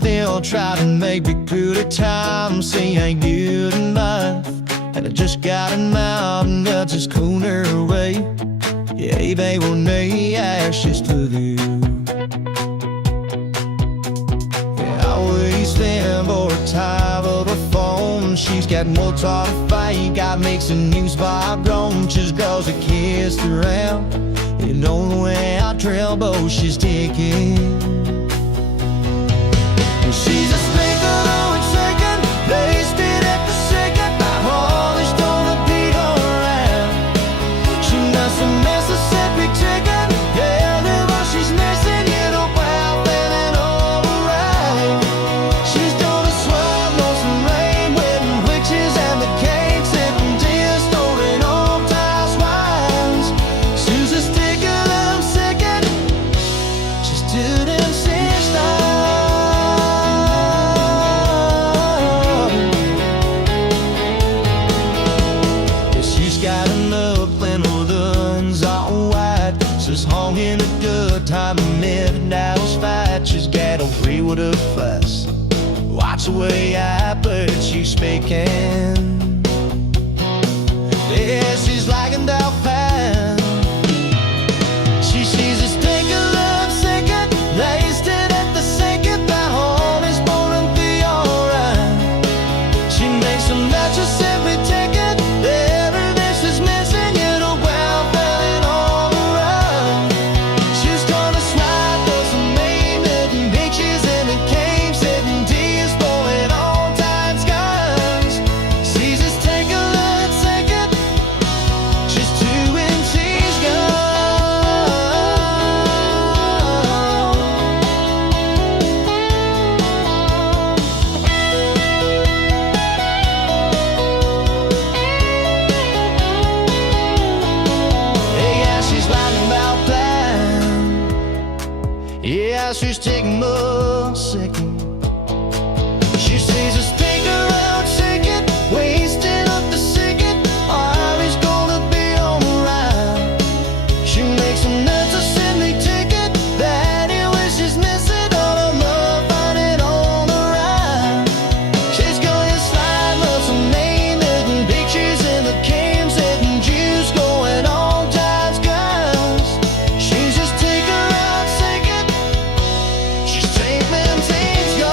still try to make me through the time. She ain't good enough, and I just got him out and I just cool her away. Yeah, babe, will need ashes to do. Yeah, I always stand for a time of the phone. She's got more talk to fight, got mixing news by just girls that kissed around. You know the way I trail, but she's taking. She's a sprinkle on second, placed it at the second. My heart is gonna be around. She knows some Mississippi chicken. Yeah, that's what she's missing. You know, wow, feeling alright. She's gonna swallow some rain, wedding witches and the cake, sipping tears, storing old ties, wines. She's a sticker, I'm second. She's too damn sister. In a good time of midnight fight. She's got away with a fuss. Watch the way I but she's speaking. Yeah, she's like a dolphin. She sees a stinker love second, laced it at the second. That home is gonna be alright. She makes some matches simply take it. Every dish is missing, you know, well, feeling all around. She's gonna smile, throw some name hidden pictures in the cave, sitting tears falling on tight skies. She's just take a look second. She's 2 inches yeah, she's lying about plan. Yeah, she's taking more second. She sees us take her out second, wasting up the second. Ari's gonna be alright. She makes some nuts to send me ticket. That he wishes missing all of love, finding on the ride. She's going slide, love some name hidden pictures in the cams, hidden juice going on times guys. She's just take her out second. She's taking things go.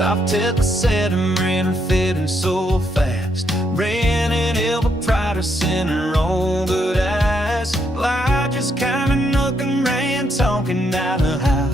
I've took a set and ran fitting so fast, ran in ever pride in her own good eyes. Like just kinda looking ran talking out of how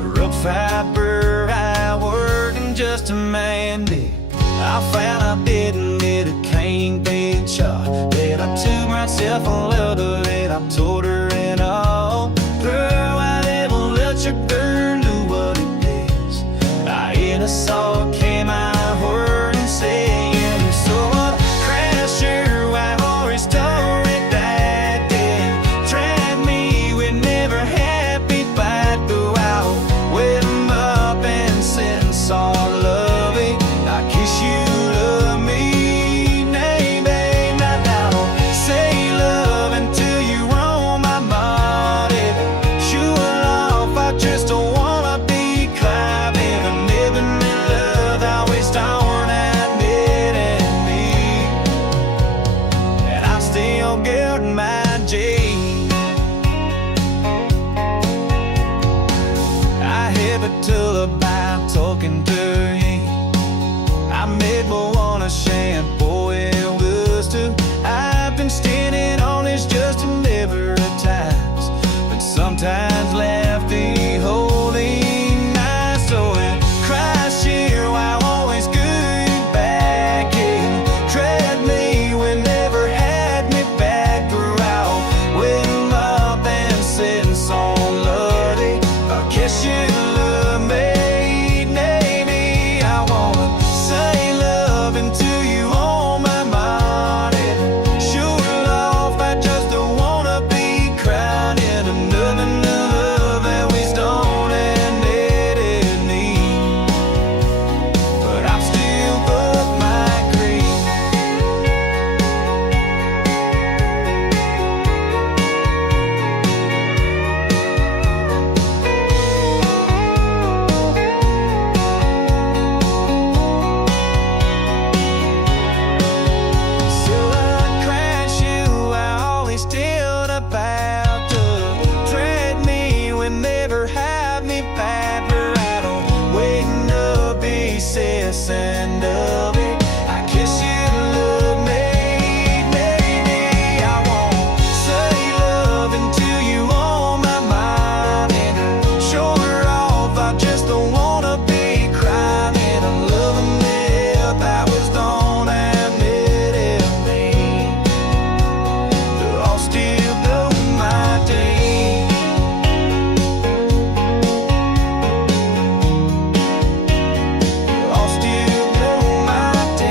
rough fiber I working just a man did. I found I didn't need a cane paid shot, that I took myself a little late. I told her and all, girl, I never let your girl do what it is. I in a song came out word and saying, so what crashed your white horse story that day. Tried me with never happy fight, go out with him up and send saw loving. I kiss you, love me, nay, babe, not now. Say love end of it. I kiss you to love me, maybe I won't say love until you on my mind. And show her off, I just don't wanna be crying. And I'm loving it, that was don't admit it me. I'll still go my day. I'll still go my day.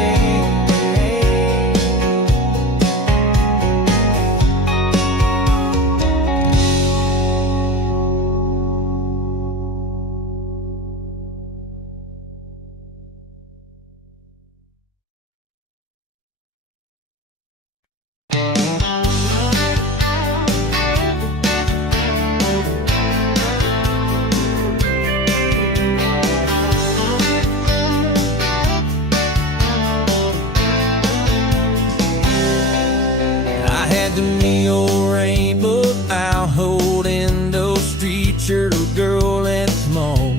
I had the neon rainbow out holding those streets. You're the girl at the mall.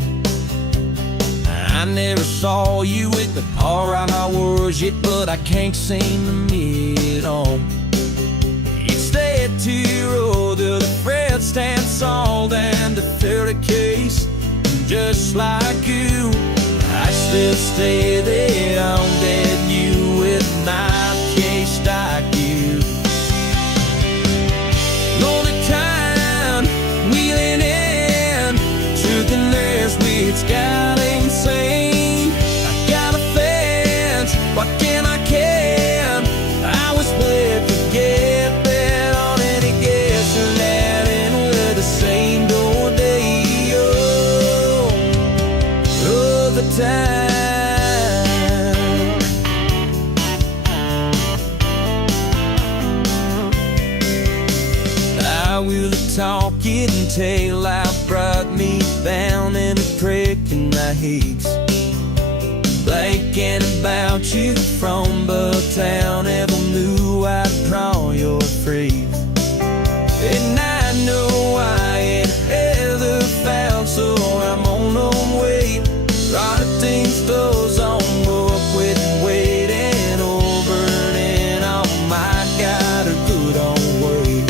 I never saw you with the paw around my words yet, but I can't seem to meet it on. It's that 2-year-old, the Fred stands sold and the 30 case. Just like you, I still stay there on that you with my case like you. Lonely town, wheeling in, truth and there's weeds got insane. I got a fence, what can I can? I was glad to get that on any guess and that in with the same old day. Oh, the time. I will talk it until I brought me down in a prick in my heat. Blanking about you from Bucktown, never knew I'd draw your phrase. And I know I ain't ever found, so I'm on my way. A lot of things goes on, up with waiting over and oh my God, a good old way.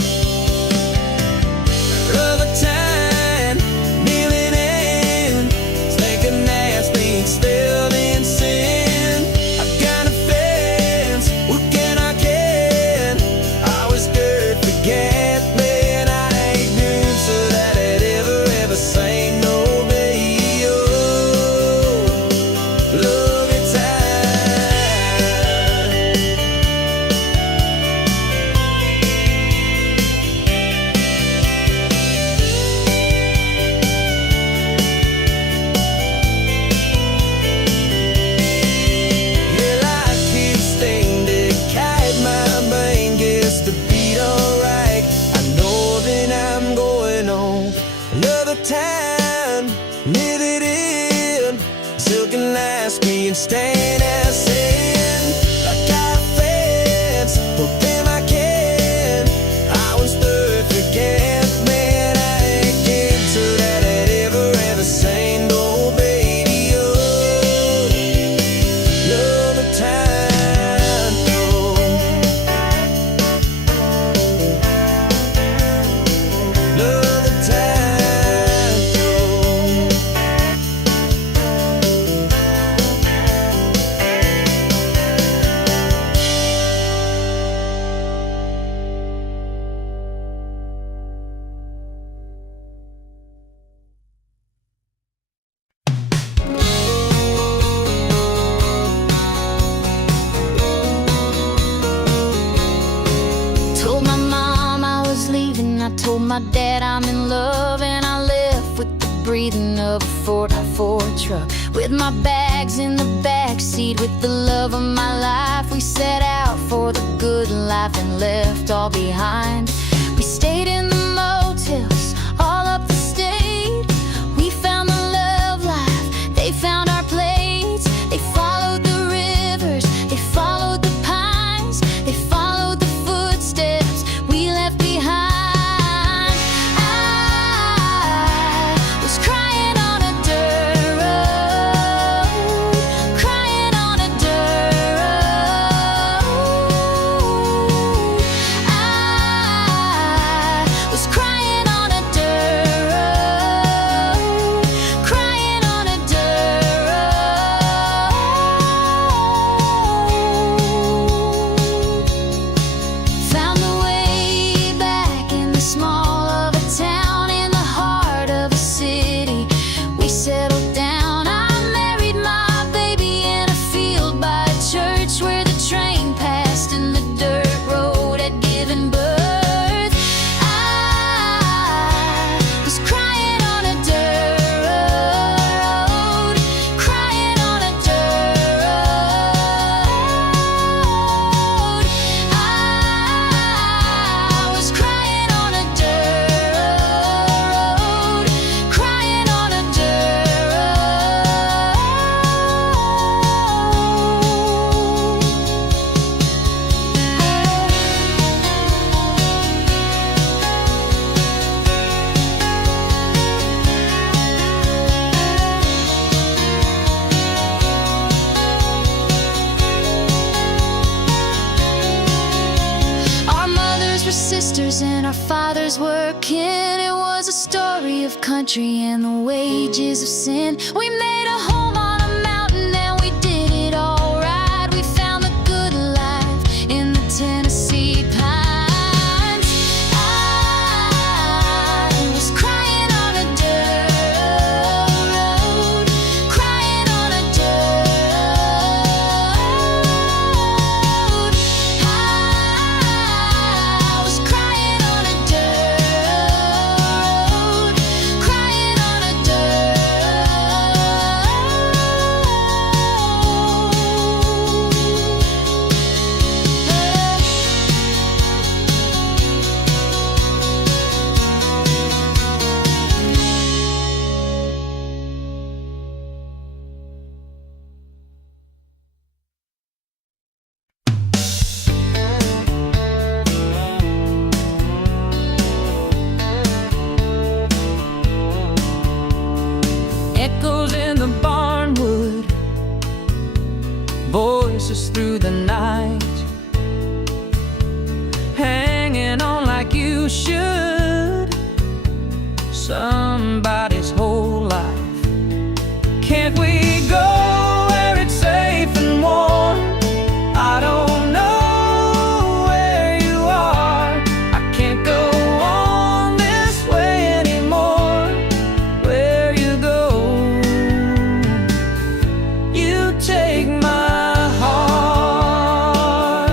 Other time, kneeling in, thinking that's being still in sin. I got a fence, what can I can? I was good, forget me, and I ain't good so that I'd ever say no, baby. Oh, love it yeah, like kids thing to guide my brain gets to beat alright. I know that I'm going on another time, live it in, silken last being stained as sin. I got a fence, hope them I can. I was third, forget me, and I ain't get so that I'd ever say no, baby. Oh, love the time, oh. Love the time, oh. Told my mom I was leaving, I told my dad I'm in love, and I left with the breathing of a 4x4 truck. With my bags in the backseat, with the love of my life. We set out for the good life and left all behind. We stayed in the motels all up the state. We found the love life, they found our plates. They followed the rivers, they followed the pines, they followed the footsteps we left behind. I was crying on a dirt road, crying sisters and our fathers working. It was a story of country and the wages of sin. We made a home on a mountain and we did it all right. We found the good life in the Tennessee pines. I was crying on a dirt road, crying on a dirt road. I was crying on a dirt road, crying on a dirt Echoes in the barnwood, voices through the night, hanging on like you should, somebody's whole life. Can't we go where it's safe and warm? I don't know where you are. I can't go on this way anymore. Where you go, you take my heart.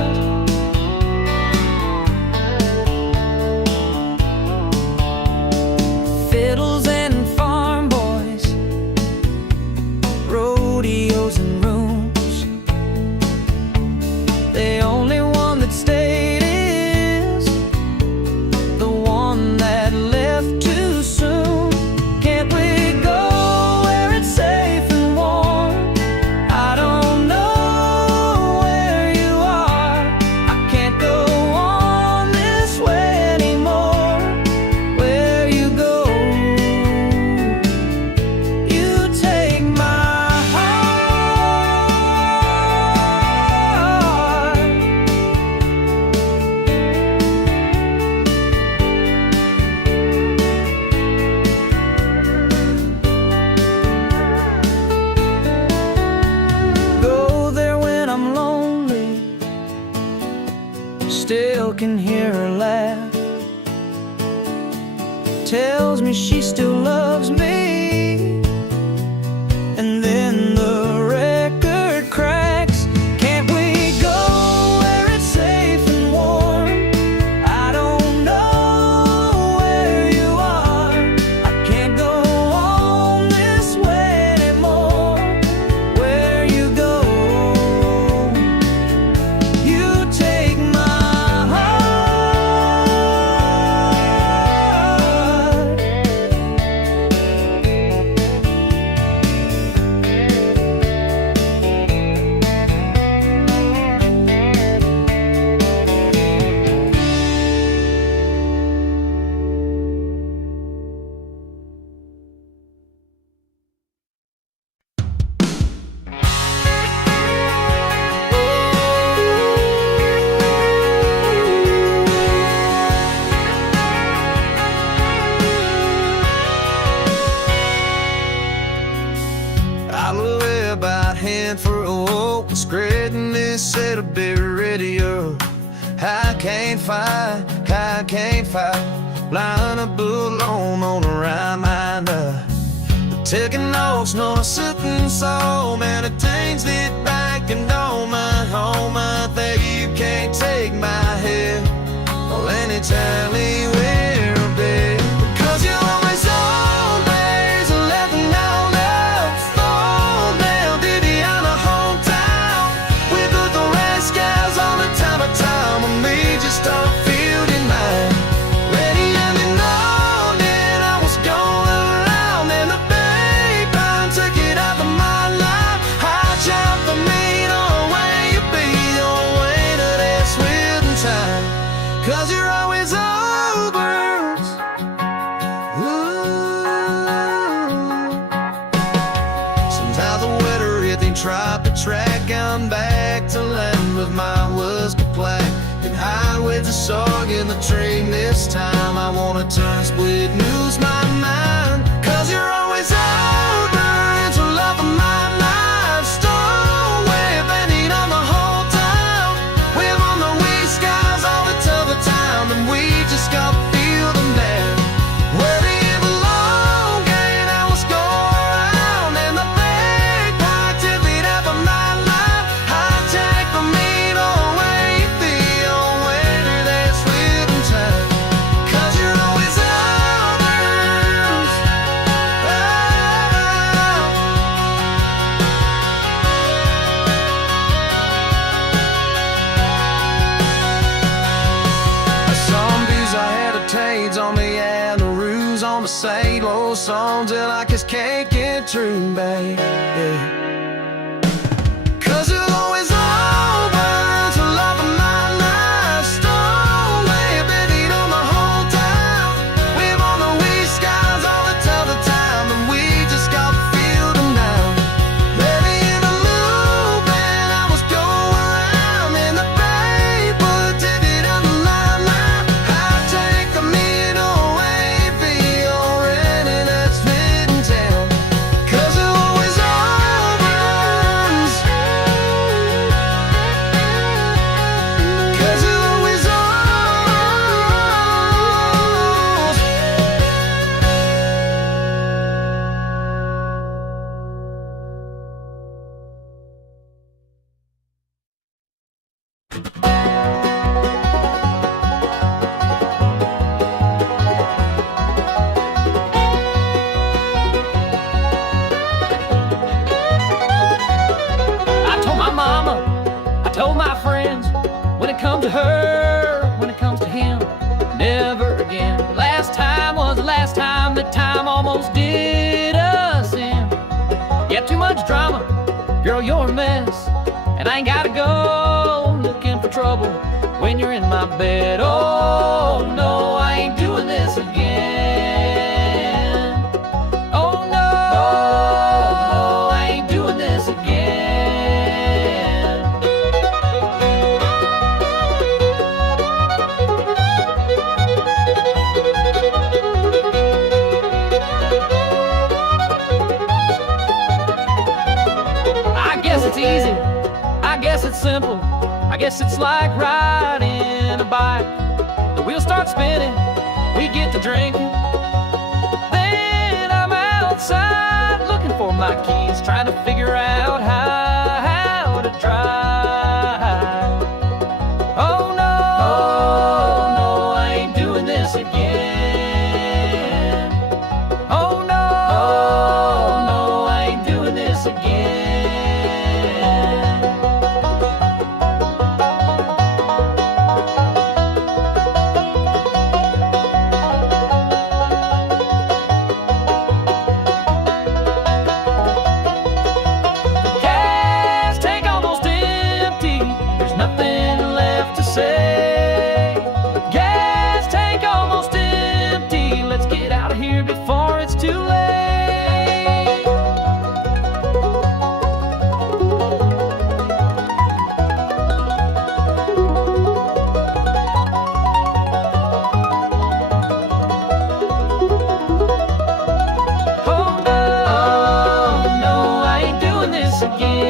Fiddles and farm boys, rodeos and rooms. The only one that stayed is the one that left too soon. Can't we go where it's safe and warm? I don't know where you are. I can't go on this way anymore. Where you go, you take my heart. Go there when I'm lonely, still can hear her laugh. Tells me she still loves me, and then the record cracks. Can't we go where it's safe and warm? I don't know where you are. I can't go on this way anymore. Where you go, you take my heart. I lay about hand for a walk, spreading this set of beer radio. I can't fight, lying up alone on a reminder. Taking notes, no sitting so man, it taints it back and on my home. I think you can't take my head, well, anytime, anywhere, babe. Because you always always left me down there, fall down, dini on a hometown. We put the rascals on the time of time when me just don't feel in mind. Ready and know that I was going around, and the babe took it out of my life. I jumped the meat song in the train this time. I wanna turn split and lose my mind. Cause you're always over, it's a love of my life. Stowaway, bending on the whole town. We're on the wee skies all the time, and we just got to feel them there. Where the long game hours go around, and the big positivity of my life. I take the mean away, feel when you're there, sweet and tight. Cause you're always ours. Some views I hesitates on the Anaroos, on the same old songs that I just can't get through, babe. Yeah. Cause you're always over, it's a love of my life. Stowaway, bending on the whole town. We're on the wee skies all the time, and we just got to feel them now. Ready in the loop, and I was going around in the paper, did it on the line. I take the mean away, feel already that's fitting town. Cause it always overs. Cause it always overs. I told my mama, I told my friends, when it comes to her, when it comes to him, never again. Last time was the last time, that time almost did us in. Yeah, too much drama, girl, you're a mess, and I ain't gotta go looking for trouble when you're in my bed. Oh no, I ain't doing this again. Oh no, I ain't doing this again. I guess it's easy, I guess it's simple, I guess it's like riding a bike. The wheels start spinning, we get to drinking, then I'm outside looking for my keys, trying to figure out how to drive. Oh no, I ain't doing this again. Oh no, I ain't doing this again. Gas tank almost empty, there's nothing left to say. Gas tank almost empty, let's get out of here before it's too late. Oh no, I ain't doing this again.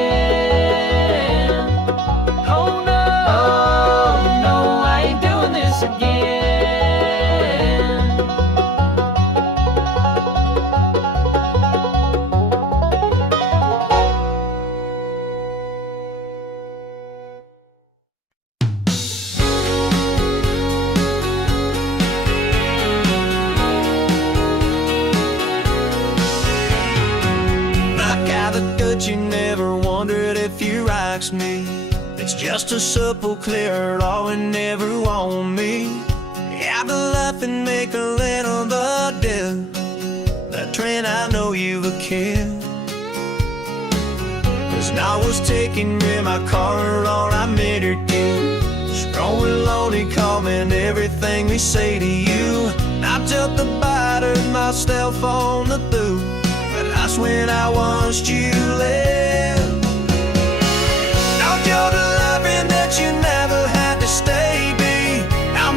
Oh no, I ain't doing this again. I gathered that you never wondered if you asked me. It's just a simple clear all and never want me. Yeah, but laugh and make a little but dip. That train I know you've a kid. Cause I was taking in my car all I met her do. Scrolling lonely, comment everything we say to you. I took the bite of myself on the boot, but that's when I watched you live. Now you're the loving that you never had to stay, be. Now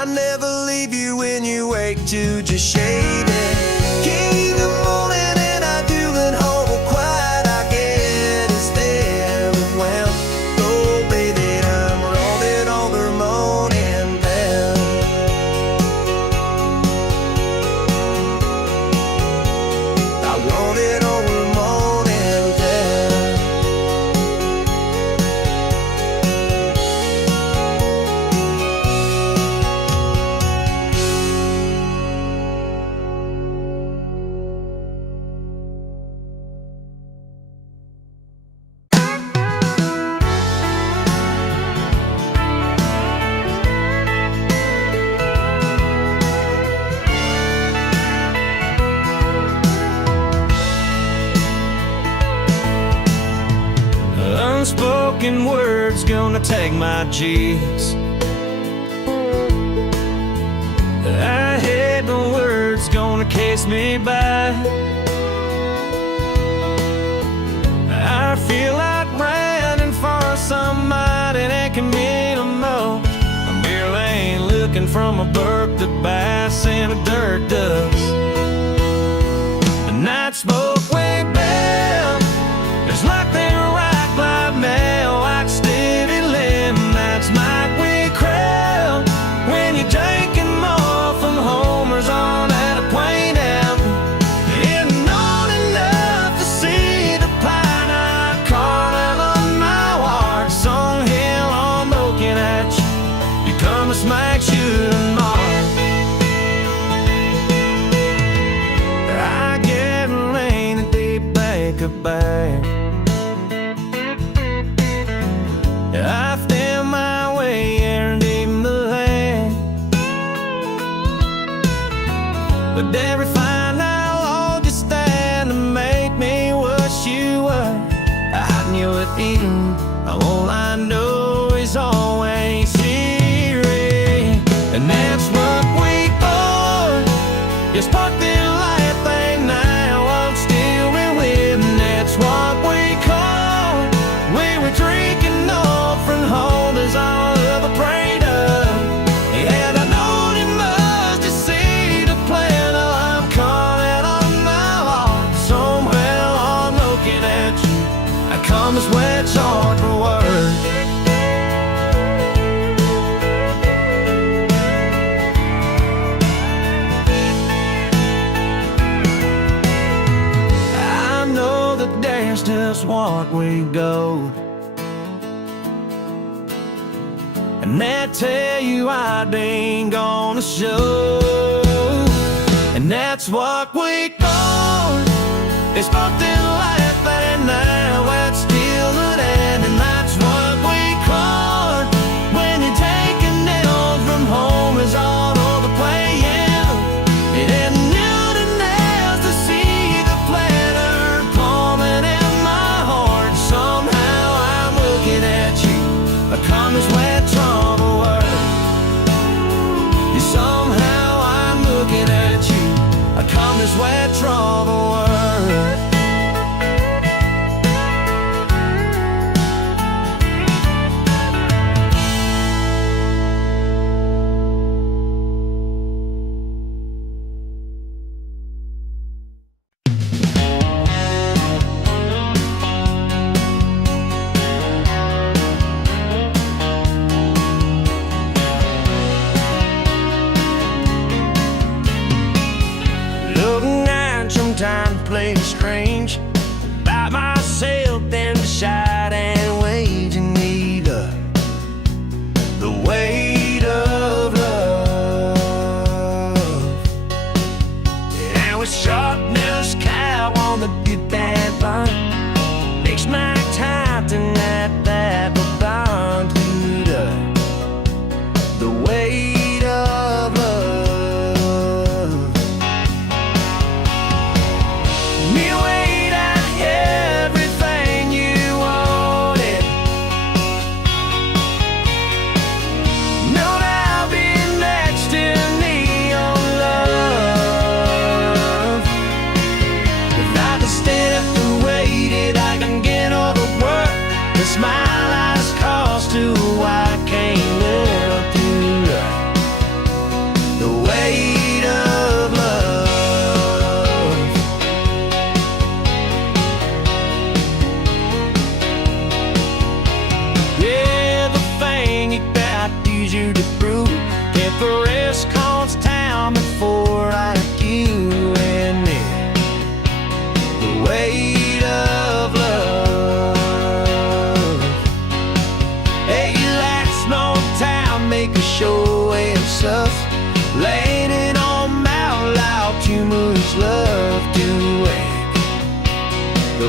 I never leave you when you wake to just shade it. King of morning and I do it all quiet. I get is there and well, oh baby, I'm rolling over morning bell. I roll it over morning bell. Unspoken words gonna take my cheeks. I hate the words gonna kiss me by. I feel like running for somebody that can mean the most. A beer lane looking from a brook that bass in a dirt dust. The night smoke way bad. There's nothing right like mail, like steady limb. That's Mike we crowd when you're drinking more from homers on at a quaint anthem. It's not enough to see the pine I carved on my heart. Some hill I'm looking at you, you come to smack shooting mark. I get rain a deep bank of bag. I found my way here deep in the land. But every fine I'll hold you stand to make me wish you were. I knew it in, all I know is always here. And that's what we are. You spark the light thing now, I'm still with. And that's what we call. We were drinking off from holders all of a prayed up. And I know you must just see the plan. I'm calling on my heart. Somewhere I'm looking at you. I come to sweat short for work. I know that there's just what we go. And I tell you I ain't gonna show. And that's what we call. It's both the light that now it's still an end. And that's what we call when you're taking nails from home is all over playing. It ain't new to nails to see the planter plumbing in my heart. Somehow I'm looking at you. I come as wet trouble work. Somehow I'm looking at you. I come as wet trouble work.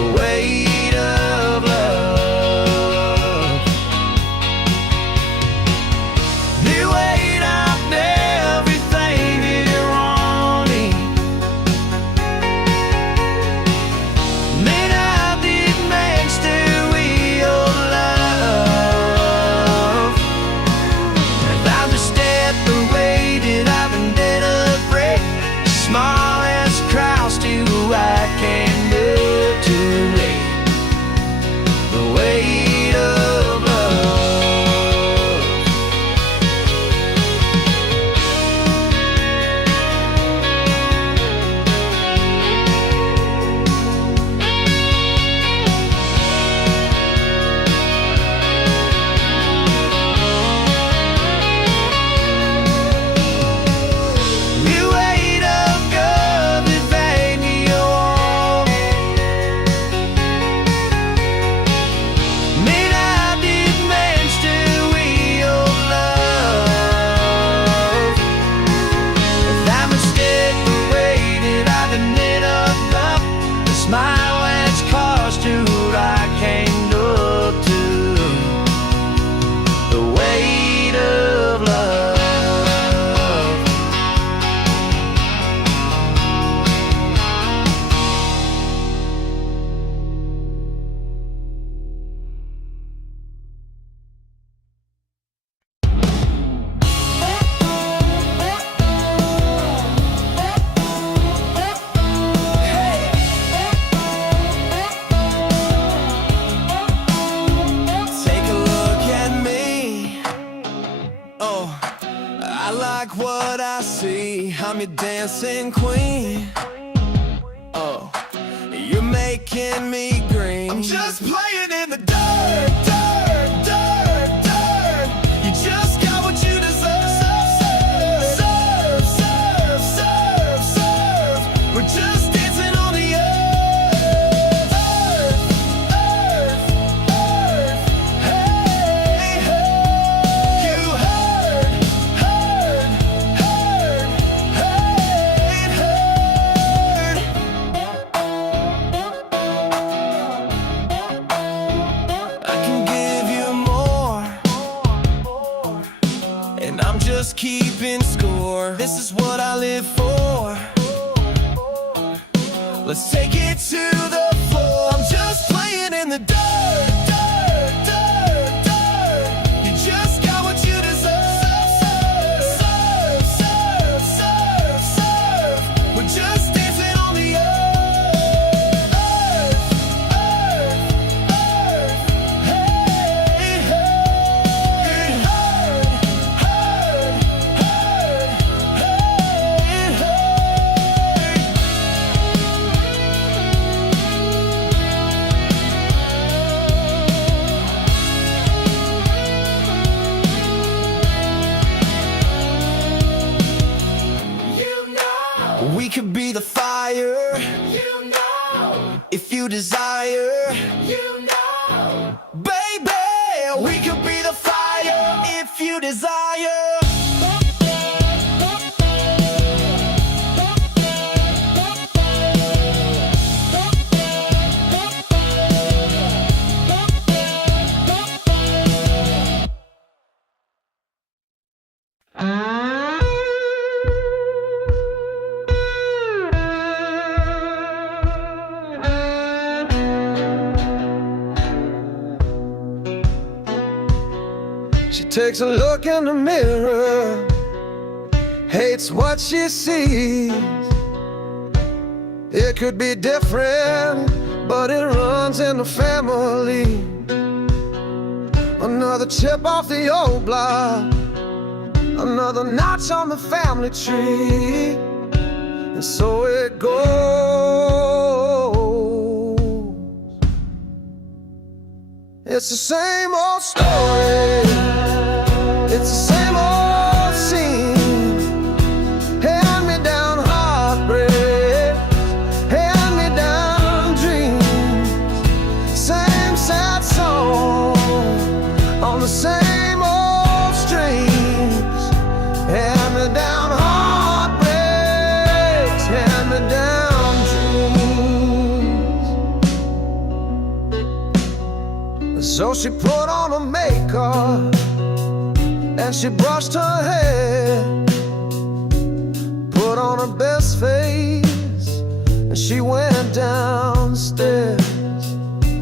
the weight of love. The weight of everything you're wanting. May not be matched to your love. If I'm to step the weight that I've been dead of break, small as cross to I can't do too late. The weight of love. The weight of God that bang you on. May not be matched to your love. If I'm a step away that I've been lit up, the smile that's cost you I can't look to. The weight of love. Take a look at me. Oh, I like what I see. I'm your dancing queen. Oh, you're making me green. I'm just playing in the dirt, dirt, dirt, dirt. You just got what you deserve. Serve, serve, serve, serve. We're just dancing on the earth. Earth, earth, earth. Hey, hey. You heard, heard, heard, heard, heard. I can give you more, and I'm just keeping score. This is what I live for. Let's take it to the floor. I'm just playing in the dirt, dirt, dirt, dirt. You just got what you deserve. Serve, serve, serve, serve. We're just dancing on the earth. Earth, earth, earth. Hey, hey. Heard, heard, heard, heard, heard. We could be the fire, if you desire, baby. We could be the fire if you desire. She takes a look in the mirror, hates what she sees. It could be different, but it runs in the family. Another chip off the old block, another notch on the family tree. And so it goes. It's the same old story, it's the same old scene. Hand-me-down heartbreak, hand-me-down dreams. Same sad song on the same old strings. Hand-me-down heartbreaks, hand-me-down dreams. So she put on her makeup and she brushed her hair, put on her best face, and she went downstairs,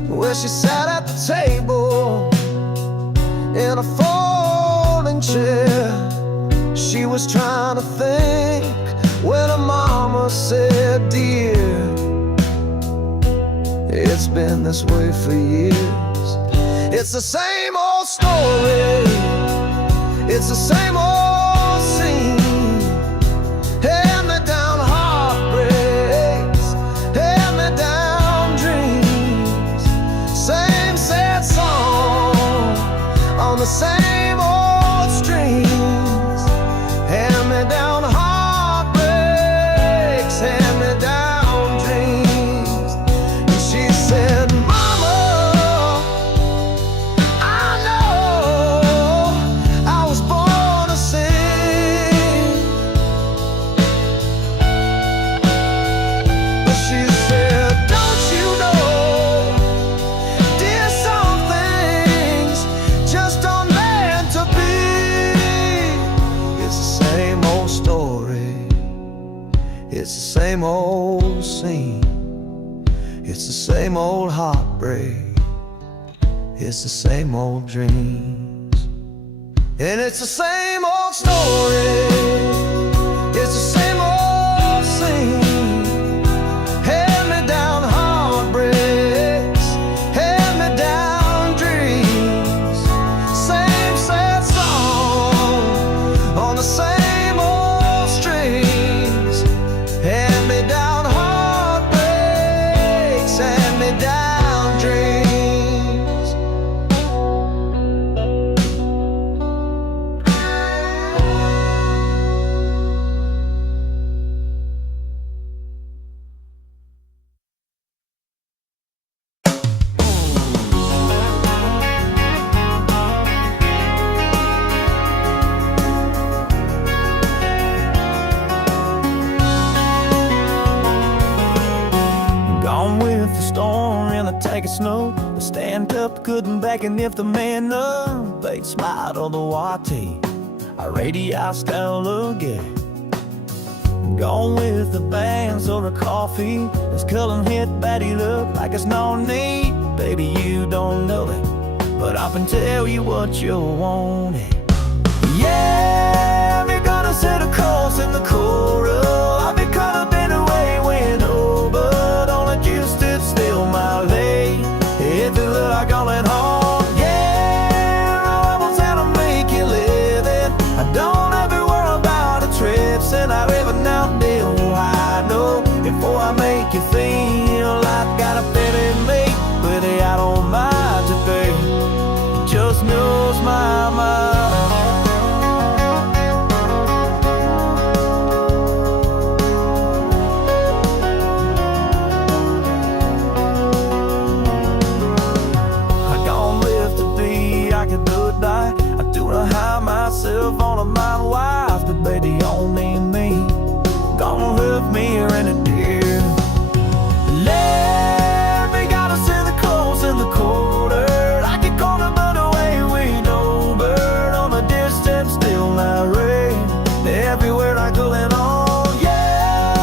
where she sat at the table in a folding chair. She was trying to think when her mama said, "Dear, it's been this way for years. It's the same old story, it's the same old scene. Hand-me-down heartbreaks, hand-me-down dreams. Same sad song on the same old strings. Hand-me-down heartbreaks, hand-me-down dreams." And she said, "Mama, I know I was born to sing." But she said, "Don't you know, dear, some things just aren't meant to be. It's the same old story, it's the same old scene. It's the same old heartbreak, it's the same old dreams. And it's the same old story, it's the same old scene. Hand-me-down heartbreaks, hand-me-down dreams. Same sad song on the same old strings. Hand-me-down heartbreaks, hand-me-down dreams." Gone with the storm and the tank of snow. The stand up couldn't back, and if the man up, they'd smile on the water. I radio style again. Gone with the bands or the coffee. This culling hit batty look like it's no need. Baby, you don't know it, but I can tell you what you wanted. Yeah, we're gonna set a course in the coral. I'll be caught up in the way when over. Don't let you stood still, my lady. If you look like all at home, yeah, I was how to make you live it. I don't ever worry about the trips, and I live it now, deal. I know before I make you feel like got a baby mate, but I don't mind to be. It just knows my mind. I do not hide myself on a mind wife, but baby, only me. Gonna love me or in a deer. Let me gotta see the clothes in the quarter. I get caught up by the way we know, bird on a distance, still not rain. Everywhere I go and on, yeah,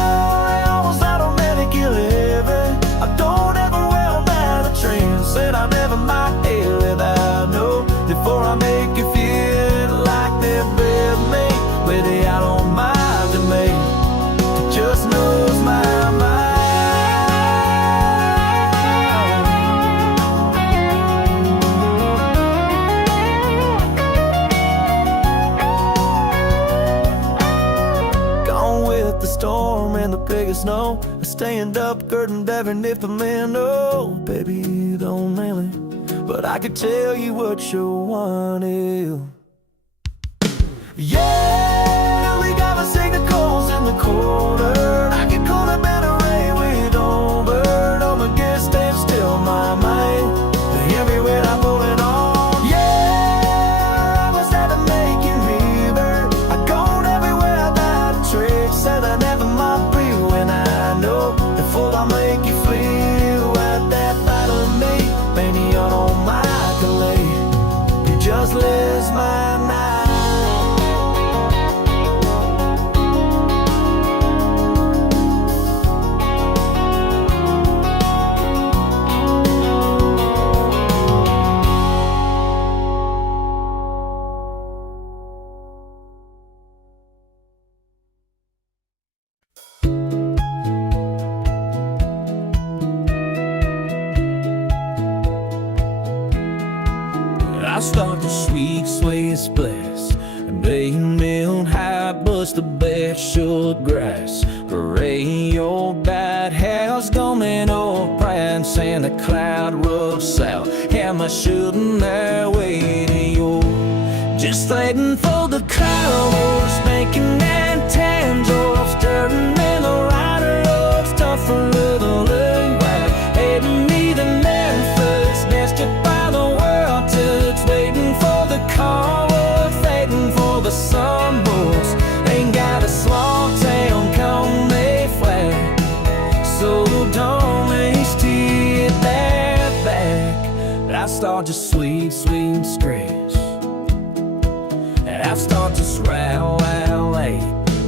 I almost out of manic you living. I don't ever wear down the trend, said I never might deal without no. Before I make you feel like they're with me, with the I don't mind to me. It just knows my mind. Gone with the storm and the biggest snow. I stand up, curtained even if the man know, baby, you don't nail it, but I could tell you what you wanted. Yeah, we gotta sing the calls in the corner. I can call it better rain with over. I'm against stand still, my mind. Everywhere I pull it on. Yeah, I was had to make you river. I go everywhere I got tricks, said I never might be when I know. Before I make you feel at that part of me, baby, you don't mind. is my night. I start the sweet, sweet splash, baking milk, high bust the bed, short grass. Parade your bad house, going all pride, Santa cloud rubs south. Am I shooting there waiting you? Just waiting for the clouds, making that tango, stirring in the rider roads, tough for little while. Heading me to Memphis, nested by the world till it's waiting for the car, waiting for the sunburst. Ain't got a small town come they flat, so don't waste it that back. I start to sweet, sweet stress. I start to swirl away.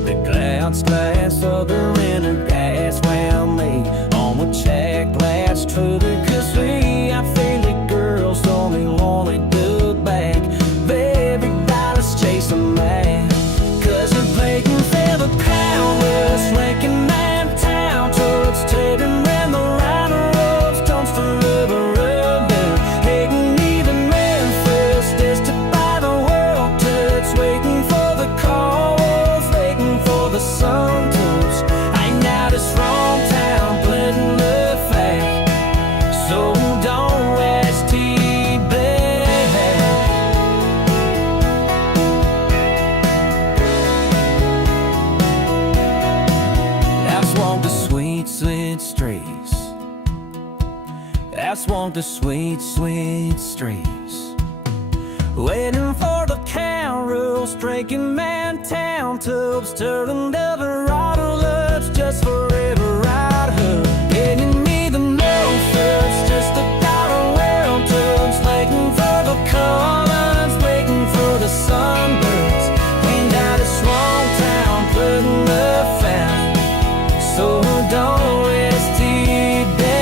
The clouds glass of the winter gas round me. On the check glass truly, cause I feel it, girls only lonely dude back. Baby dollars chase a man, cause I'm playing for the powers, making that town towards turning when the rider roads turns to rubber. Taking me to Memphis, tested by the world touch, waiting for the calls, waiting for the sun toast. I'm now this wrong town, blending the fact, so don't rest too bad. That's walk the sweet, sweet streets. That's walk the sweet, sweet streets. Waiting for the cow rules, drinking man town tubes, turning Eldorado loves just for every ride hook. Getting me the Memphis, just about a world turns, waiting for the colors, waiting for the sunbirds. Ain't got a small town, putting the fat, so don't rest too bad.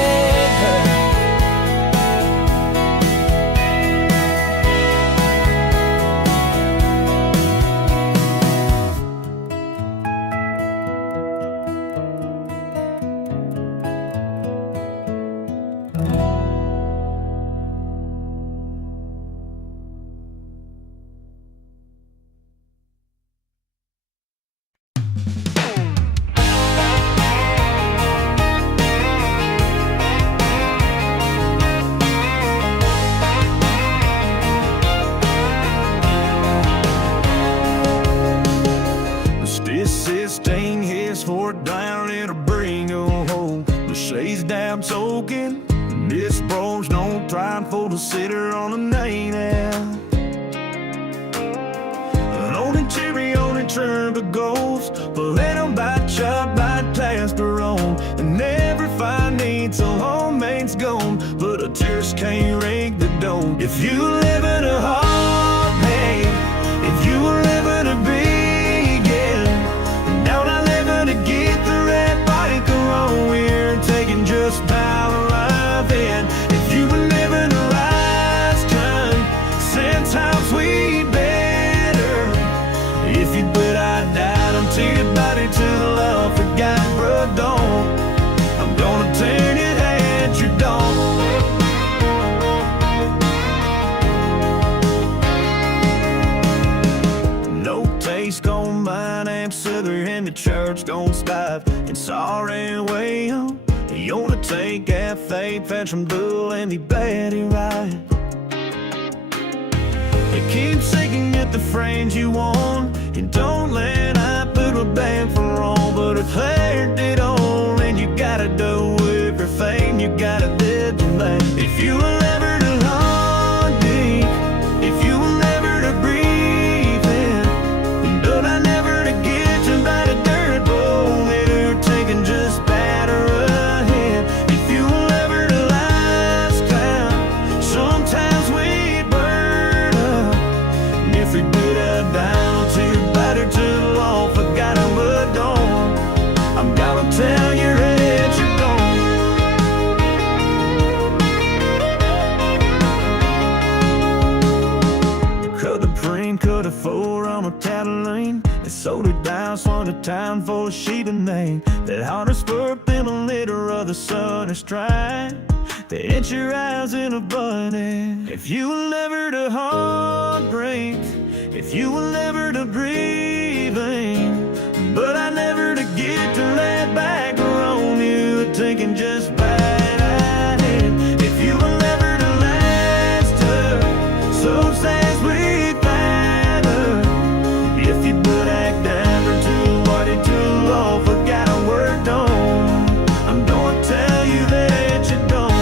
This stain his for down, it'll bring you home. The shades down soaking, and this bro's no trying for the sitter on the night out. An only cherry on a trunk of ghost, but let them bite shot by testosterone. And every fine need so homemade's gone, but a tears can't rake the dough. If you live in a heartbeat, if you live in a beat, to get the red bike around, we're taking just pile of life in. If you were living a lifetime, 10 times we better. If you but I died until your body to the love forgot, bro, don't. I'm gonna turn it at your dawn. No taste on mine, I'm sugar in the church don't stop. And sorry way on. You wanna take that fate, fetch from bull and the Betty right. You keep seeking at the friends you want, and don't let I put a band for wrong. But if declared it on, and you gotta do everything, you gotta do that. If you will ever to long deep, if you will never to breathe in, but I never to get to by the dirt bowl, they're taking just batter ahead. If you will ever to last time, sometimes we burn up. once was a town full of sheep and they that heart is spurred them a litter of the sun is dry. They hit your eyes in a bunny. If you were never to heartbreak, if you were never to grieving, but I never to get to lay back on you, taking just bite at it. If you were never to last her, so sad we better. If you would act down for too hard and too long, forgot a word don't. I'm gonna tell you that you don't.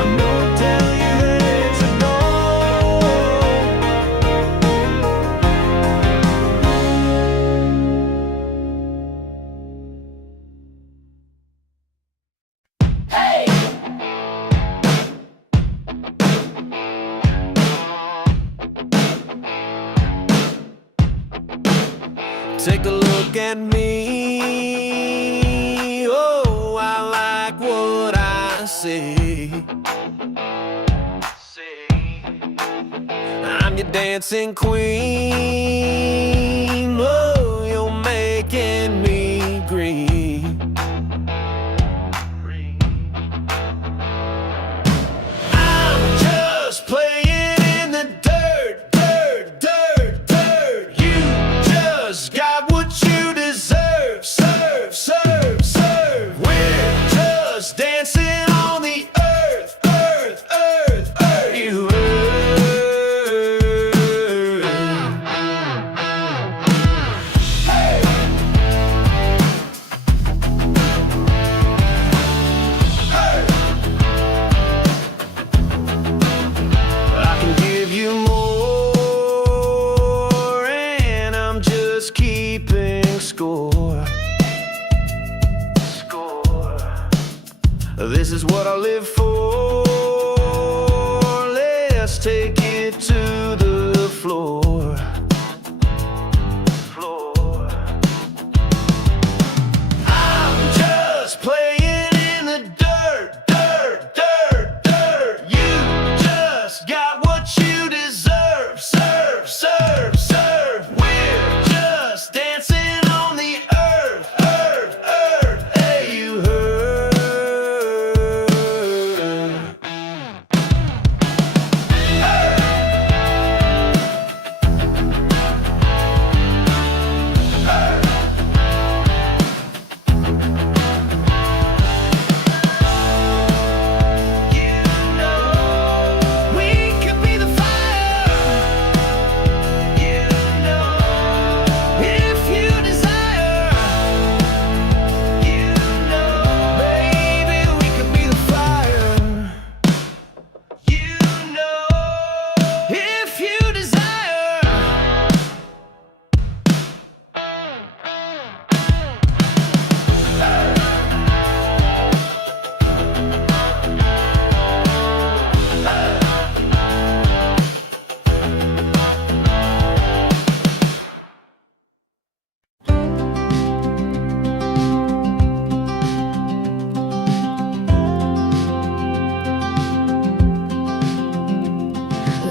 I'm gonna tell you that you take a look at me. Oh, I like what I see. I'm your dancing queen. Oh, you're making me green. I'm just playing in the dirt, dirt, dirt, dirt. You just got what you deserve. Serve, serve, serve. We're just dancing on the earth, earth, earth, earth. You earth. Hey. Hey. I can give you more, and I'm just keeping score. Score. This is what I live for. Let's take it to the floor. Floor. I'm just playing in the dirt, dirt, dirt, dirt. You just got what you deserve. Serve, serve, serve. We're just dancing on the earth, earth, earth. Hey, you heard. You know we could be the fire. You know if you desire. You know, baby, we could be the fire. You know if you desire.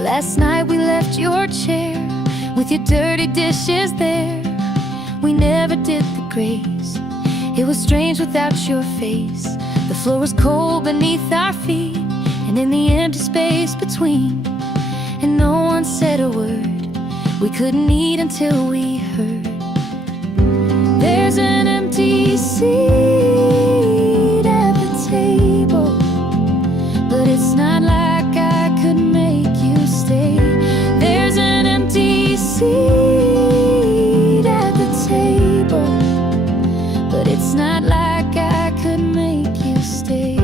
Last night we left your chair with your dirty dishes there. We never did the grace. It was strange without your face. The floor was cold beneath our feet, and in the empty space between, and no one said a word. We couldn't eat until we heard. There's an empty seat at the table, but it's not like I could make you stay. There's an empty seat at the table, but it's not like I could make you stay.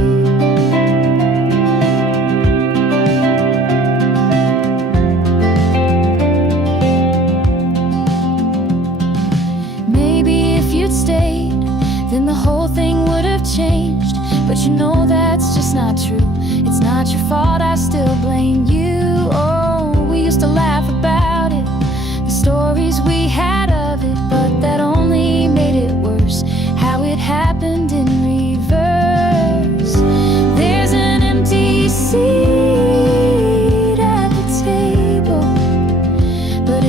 Maybe if you'd stayed, then the whole thing would have changed. But you know that's just not true. It's not your fault, I still blame you. Oh, we used to laugh about it, the stories we had of it, but that only made it worse. How it happened in reverse. There's an empty seat at the table, but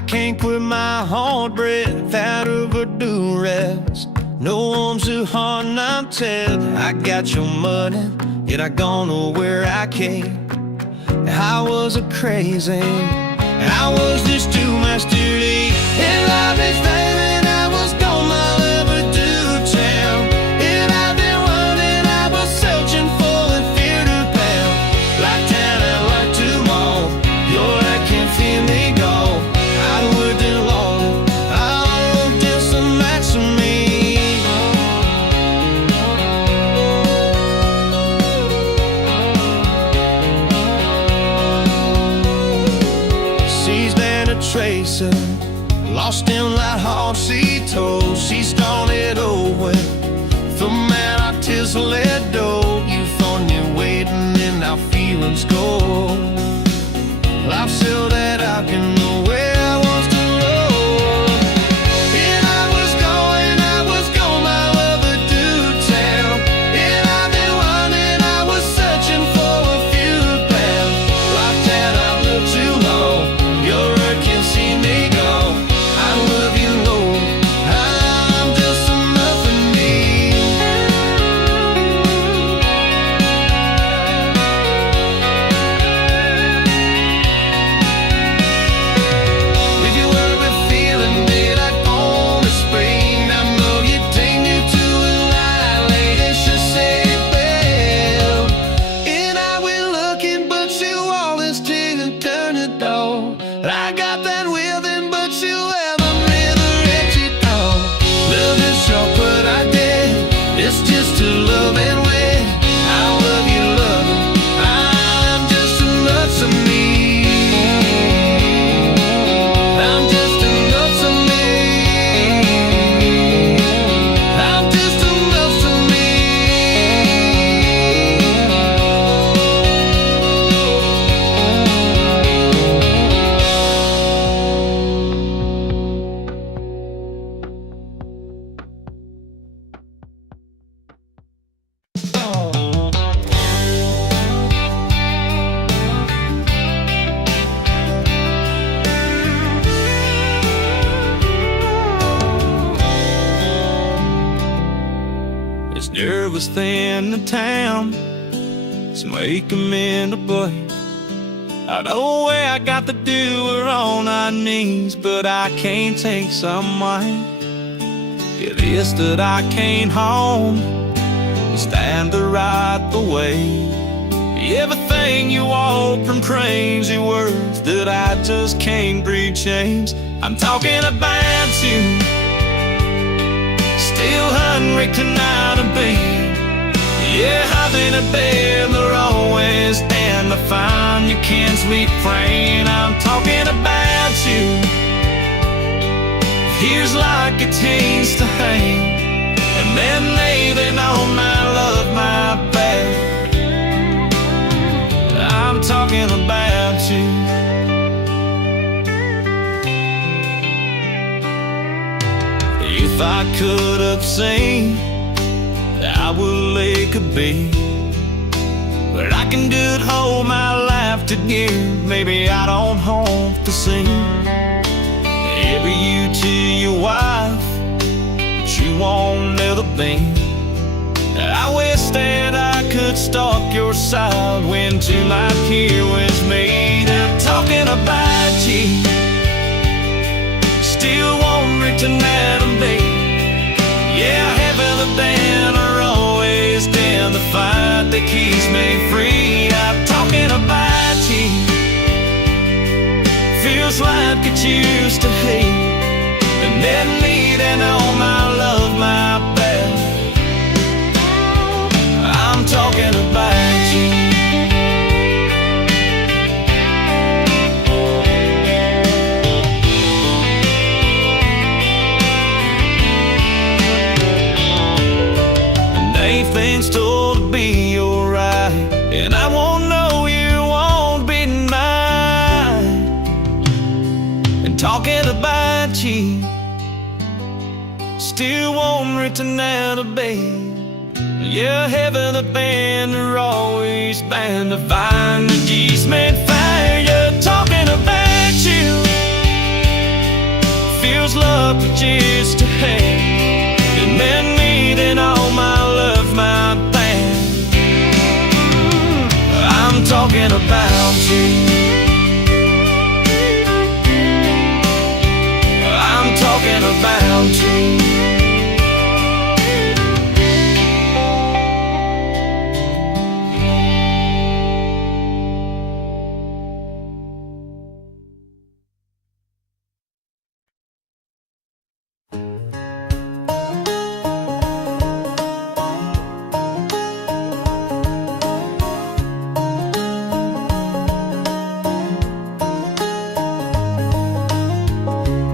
I can't put my hard breath out of a duress. No one's too hard not tell. I got your money, yet I gone nowhere I can't. I was a crazy, I was just too much to eat. And I've been thinking I was gone, my lover to town. And I've been running, I was searching for a fear to pound. Like town, I like tomorrow. You're like can feel me go. I would do long, I looked at some match to me. She's been a tracer, lost in that heart she told. She started over from man I till let go. You found you waiting and now feelings go. Life so that I can know where I was to roll. And I was going, my lover to town. And I've been running, I was searching for a few pounds. Like that I look too low. Your hurt can see me go. I love you, Lord. I'm just enough for me. If you were with feeling that I own a spring, I know you take me to a light lady, she said, well. And I went looking, but you always didn't turn the door. I got that willing, but you haven't really let it all. Love is short, but I did. It's just to love and wait. I love you, love. I'm just enough to me. I'm just enough to me. I'm just enough to me. This nervous thing in town is making me to blame. I know where I got to do her on our knees, but I can't take someone. It is that I came home and stand to right the way. Everything you walk from crazy words that I just can't breathe change. I'm talking about you. Still hungry tonight, babe. Yeah, I've been a bear, they're always stand to find you can't sleep praying. I'm talking about you. Here's like a taste to hang, and then leaving on my love, my bad. I'm talking about you. If I could have seen, I would lay could be. But I can do it whole my life to give. Maybe I don't have to sing every you to your wife, but you won't never be. I wish that I could stalk your side when tonight here with me. I'm talking about you. Still wondering tonight, babe. Yeah, heaven and band are always down the fight that keeps me free. I'm talking about you. Feels like it used to hate, and then needing all my love, my bad. I'm talking about you. Things told to be alright, and I won't know you won't be mine. And talking about you, still wondering tonight, babe. Yeah, heaven and band are always bound to find the G's man fire. You're talking about you. was love to just to have. It meant me then all my love, my band. I'm talking about you. I'm talking about you.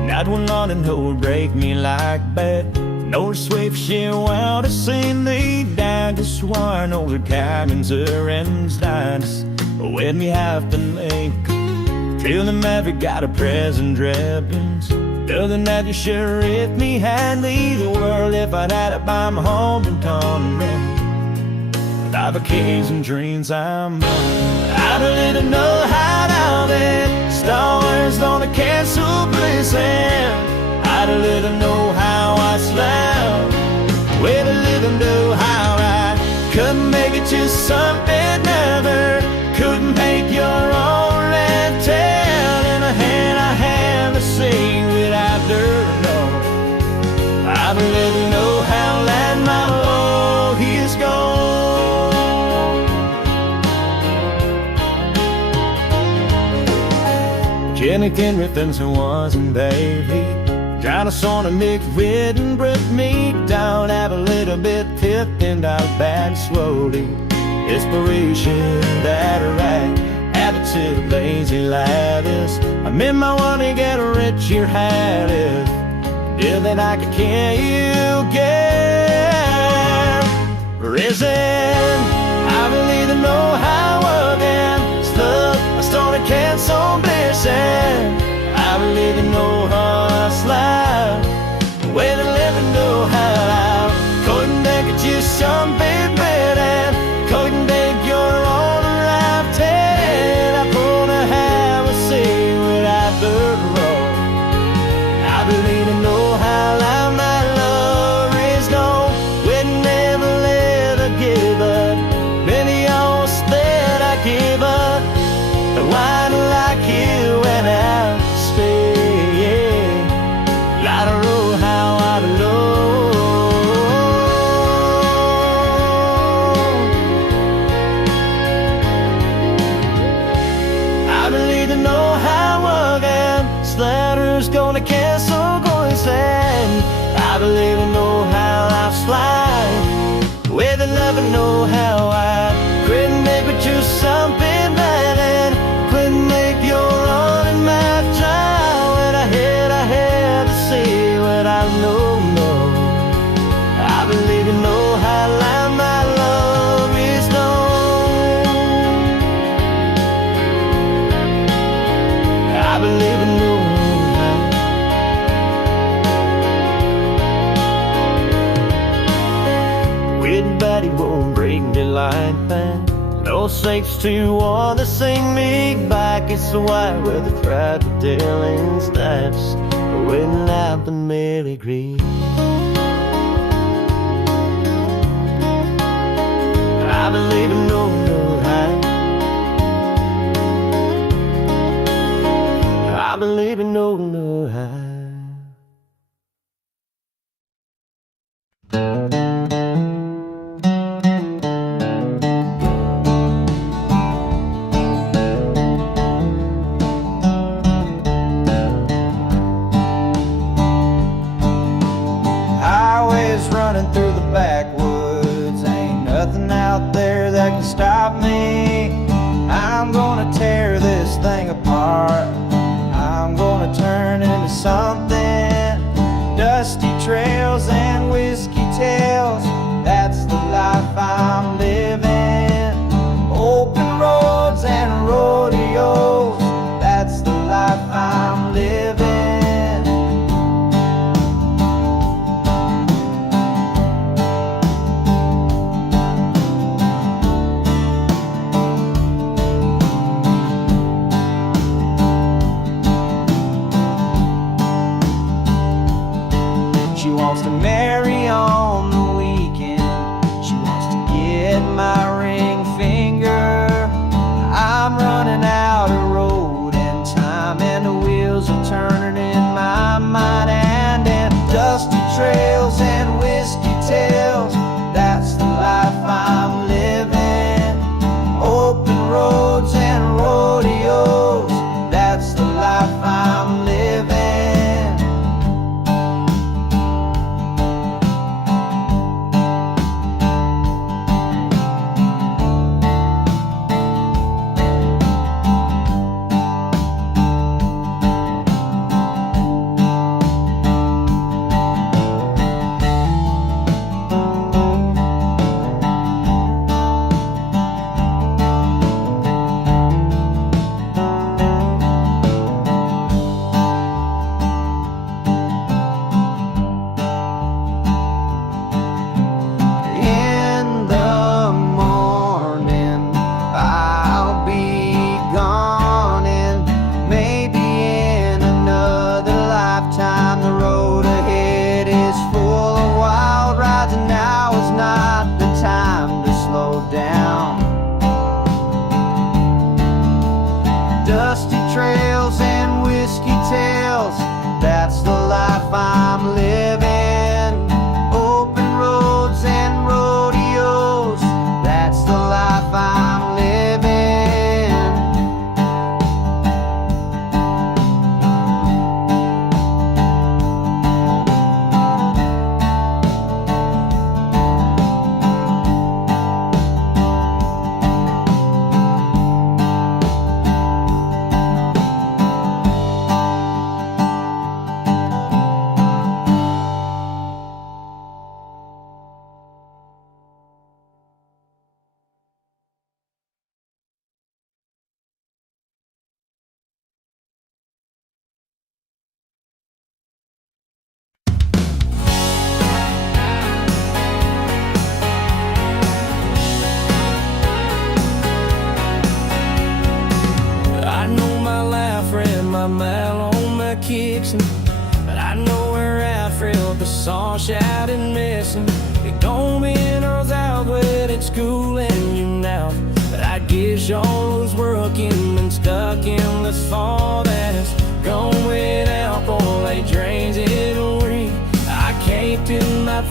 Not one on and who would break me like that. No swift shit wild to see me down. Just one over cabins and stands. When we have to make till them ever got a present wrappings. Doesn't that you sure if me had leave the world if I'd had it by my home and torn. I've a keys and dreams I'm on. I don't even know how to bet. Stars on a cancel blazing. I don't even know how I slept. Where to live and know how I couldn't make it to something never. Couldn't make your own and tell. In a hand I have to sing without dirt, no. I don't even know how land my love is gone. Jenny Kenrithans who wasn't baby. Trying to sort of make wit and bring me down. Have a little bit tipped and out back slowly. Inspiration that right. Attitude lazy lavish. I'm in my one to get rich your hat if. Deal that I could kill you again. Risen. I really don't know how again. Love, I started cancel blessing. I really don't know how I slide. Where to live and know how I couldn't make it just some big man. Couldn't make your own life tell. I couldn't have a say without the road. I really don't know how loud my love is known. We'd never let her give up. Many hours that I give up. Why do I like you when I stay? I don't know how I know. I really don't know how again. Slatter's gonna cancel going sad. I believe I know how I slide. With the love I know how I couldn't make but you something bad and couldn't make your own in my trial. When I had to see what I know more. I believe you know how loud my love is known. I believe you know how. With body won't break me like that. No sakes to want to sing me back. It's the white with the pride of dealing steps. When I've been merely agreed. I believe in no high. I believe in no high. Running through the backwoods, ain't nothing out there that can stop me. I'm gonna tear this thing apart. I'm gonna turn it into something. Dusty trails and whiskey tales, that's the life I'm living. Open roads and rodeos, that's the life I'm living.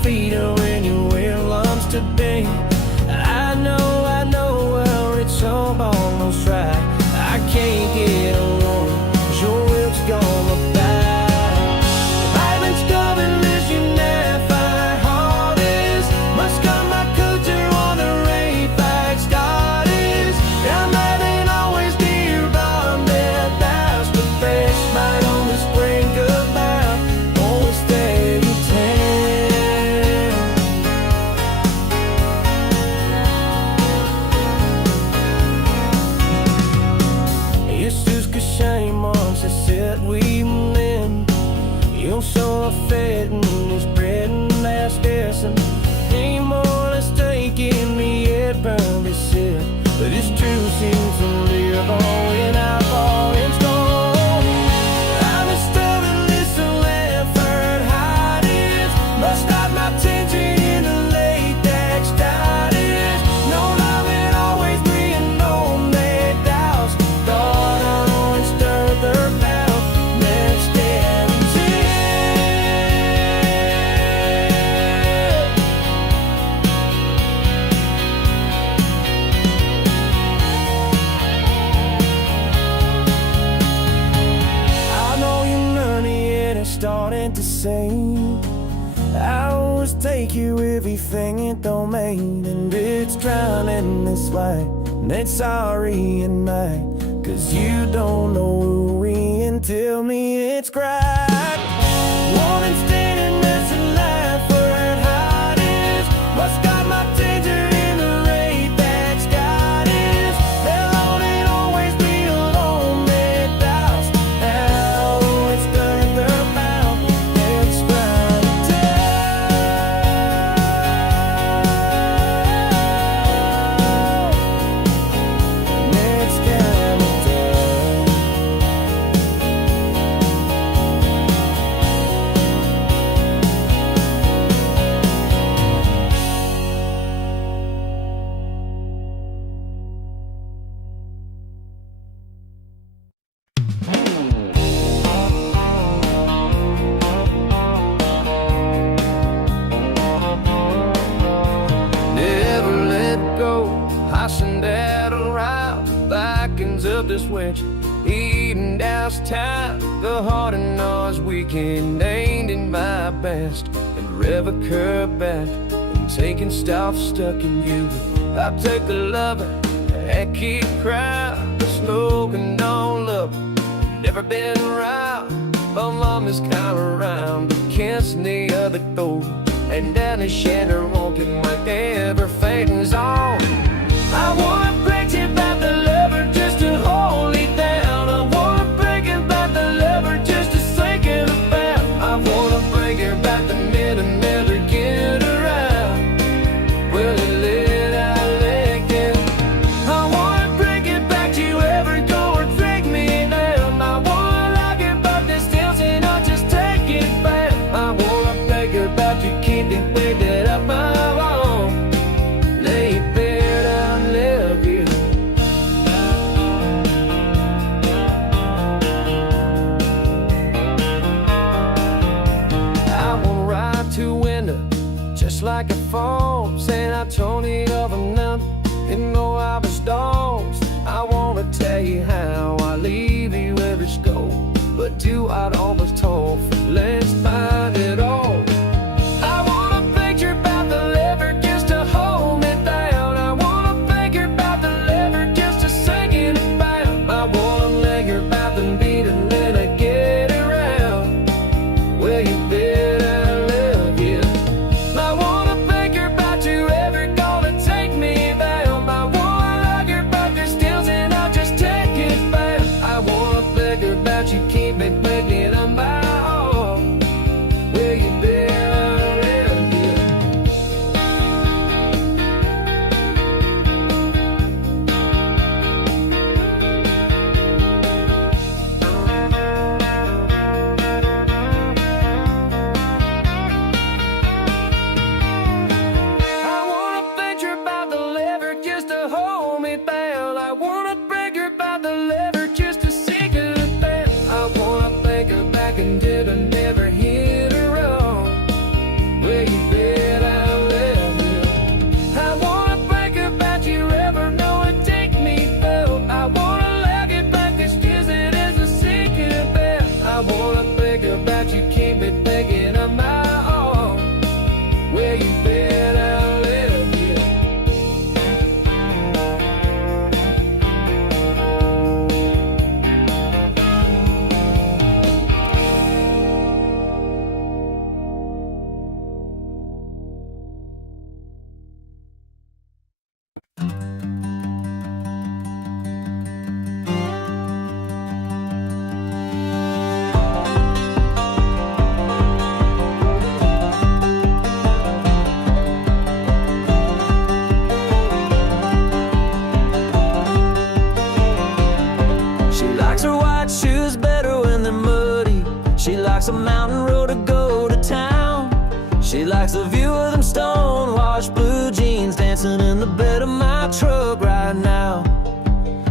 feet are in your earlobes today. I know, well, it's all almost right. I can't get along, 'cause your lips gonna bite. Violence coming, listen, that fire heart is. Must got my culture on the rain, fight starters. And that ain't always dear, bomb that house. But fresh bite on the spring, goodbye. Always stay in town. It's just a shame once I said we men. You're so fitting this bread and that's dancing. Ain't more that's taking me yet, probably said. But it's true, seems to live on when I fall, it's gone. I'm a stubborn, listen, left, hurt, hide is. Must stop my tension in the latex ties. No love and always being known that doubts. Thought I always stirred their mouth. Next guarantee. I know you're learning and it's starting to sing. I always take you everything it don't mean. And it's drowning this way. And it's sorry at night. 'Cause you don't know worry and tell me it's cracked. Wanting standing this in life where it hot is. What's got my danger in the rain that sky is. They'll ain't always be alone, that doubts. Now it's done their mouth. It's right down. It's kind of done. Never let go, hossing that around. Backings up this winch, eating down's time. The heart and nose weekend ain't in my best. And rev a curb back and taking stuff stuck in you. I'll take a lover and keep crying. The slogan don't love, never been around. But mom is kind of round, but can't sneak the door. And down the shadow walking like everything's on. I wanna break you about the lever just to hold it down. I wanna break it about the lever just to sink it about. I wanna break it about the minute never get around. Will you let I let you? I wanna break it back to you ever go or drag me down. I wanna like it about this dance and I'll just take it back. I wanna break it about you keep it way that up my wrong. Lay bed I love you. I will ride to window just like a phone, saying I told it over nothing. You know I was dogs. I wanna tell you how I leave you every score. But do I'd always told for let's find it all. I wanna picture about the lever just to hold me down. I wanna figure about the lever just to sing it about. I wanna linger about the beat and let it get around. Well, you bet I love you. I wanna figure about you ever gonna take me down. I wanna linger about this deals and I'll just take it back. I wanna figure about you keep it making on my own. Well, you bet. likes a mountain road to go to town. She likes the view of them stone-washed blue jeans dancing in the bed of my truck right now.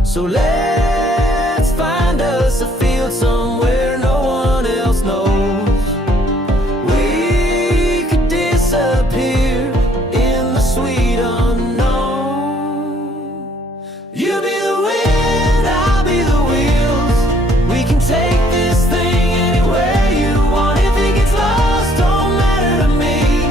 So let's find us a field somewhere no one else knows. We could disappear in the sweet unknown. You be the wind, I'll be the wheels. We can take this thing anywhere you want. If it gets lost, don't matter to me.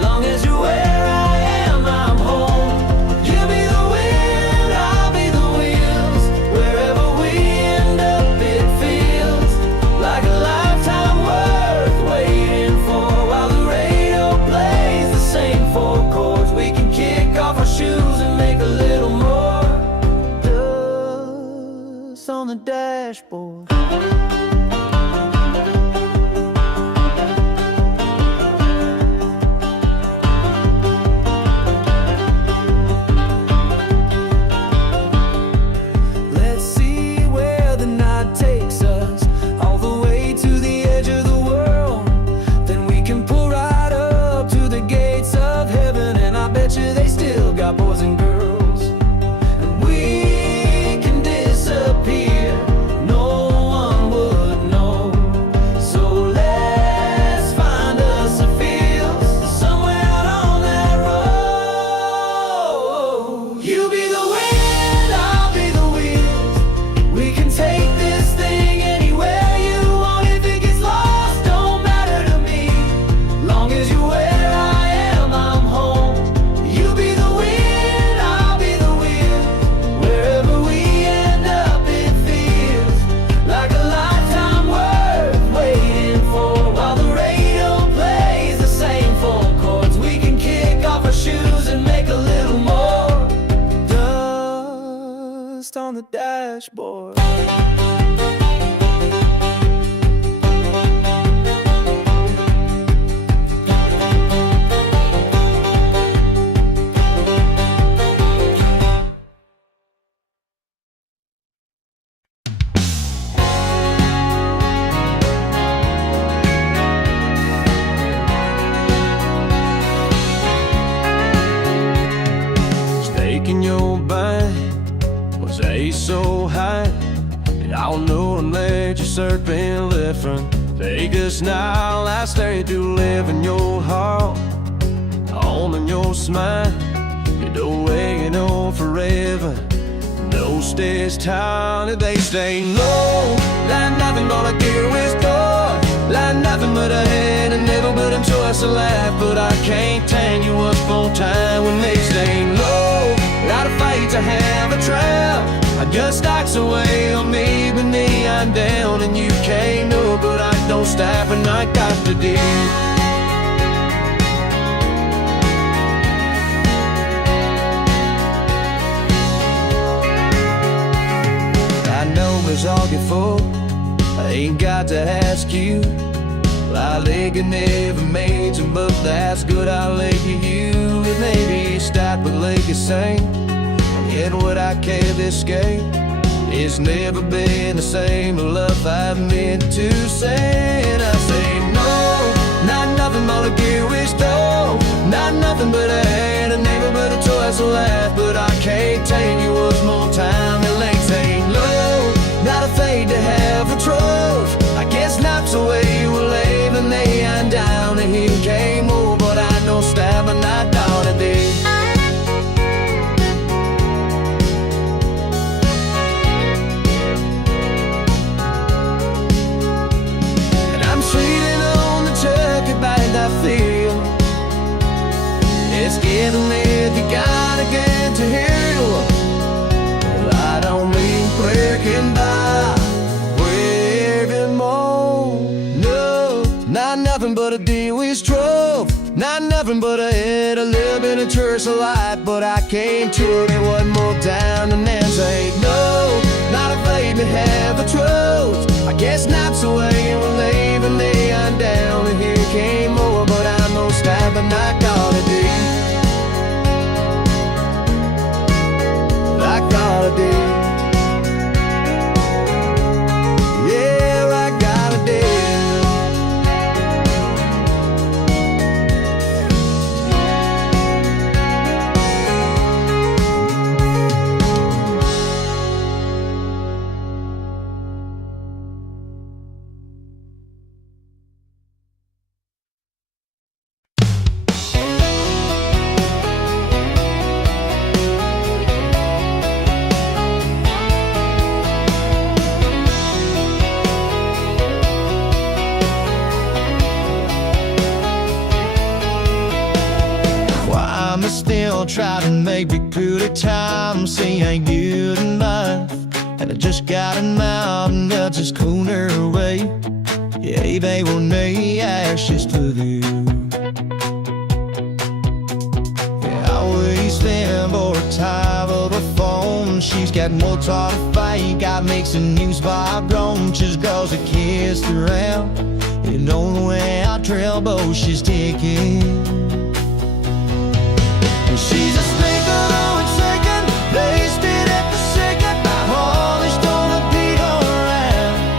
Long as you're where I am, I'm home. You be the wind, I'll be the wheels. Wherever we end up, it feels like a lifetime worth waiting for. While the radio plays the same four chords, we can kick off our shoes and make a little more dust on the dashboard. Let's see where the night takes us, all the way to the edge of the world. Then we can pull right up to the gates of heaven, and I bet you they still got boys and girls. And we can disappear, no one would know. So let's find us a field somewhere out on that road. You be the wind, I'll be the wheels. We can take this thing anywhere you want. If it gets lost, don't matter to me. Long as you're where I am, I'm home. You be the wind, I'll be the wheel. Wherever we end up, it feels like a lifetime worth waiting for. While the radio plays the same four chords, we can kick off our shoes and make a little more dust on the dashboard. Stake in your bind was ace so high, and I don't know and let your serpent live from Vegas now. I stay to live in your heart, home in your smile. You know where you know forever. No stays down, they stay low. Like nothing but a gear with door. Like nothing but a head and never but a choice of life. But I can't tell you what's full time when they stay low. Not a fight to have a trial. I just knocks away on me, but me I'm down and you can't know. But I don't stop and I got to do. I know it's all get full, I ain't got to ask you. I think it never made you, but that's good, I'll let you. It maybe stop but like you sing, and yet what I can't escape. It's never been the same love I've meant to say. And I say no, not nothing but a gear wish though. Not nothing but a hand, a neighbor but a choice of life. But I can't tell you what's more time and length ain't low. Not afraid to have a trust. I guess not the way you were leaving me. I'm down and he came over, but I know stab and not down a day. And I'm sitting on the turkey bite I feel. It's getting late, you gotta get to heal. I don't mean breaking by, breaking more. No, not nothing but a deal we strove. Not nothing but a head, a little bit of church of light. But I came to it one more time and then say no. Not afraid to have a trust. I guess not the way you were leaving me. I'm down and here came over, but I'm no stab and I gotta do. I gotta do. Yeah, I gotta do. I'ma still try to make it through the time. See, ain't good enough, and I just got him out and I'll just cool her away. Yeah, they will need ashes to do. Yeah, I always stand for a time of a phone. She's got more talk to fight, got mixing news by just girls that kissed around. You know the way I trail both she's taking. And she's a stinker though it's second, placed it at the second. My heart is gonna be around.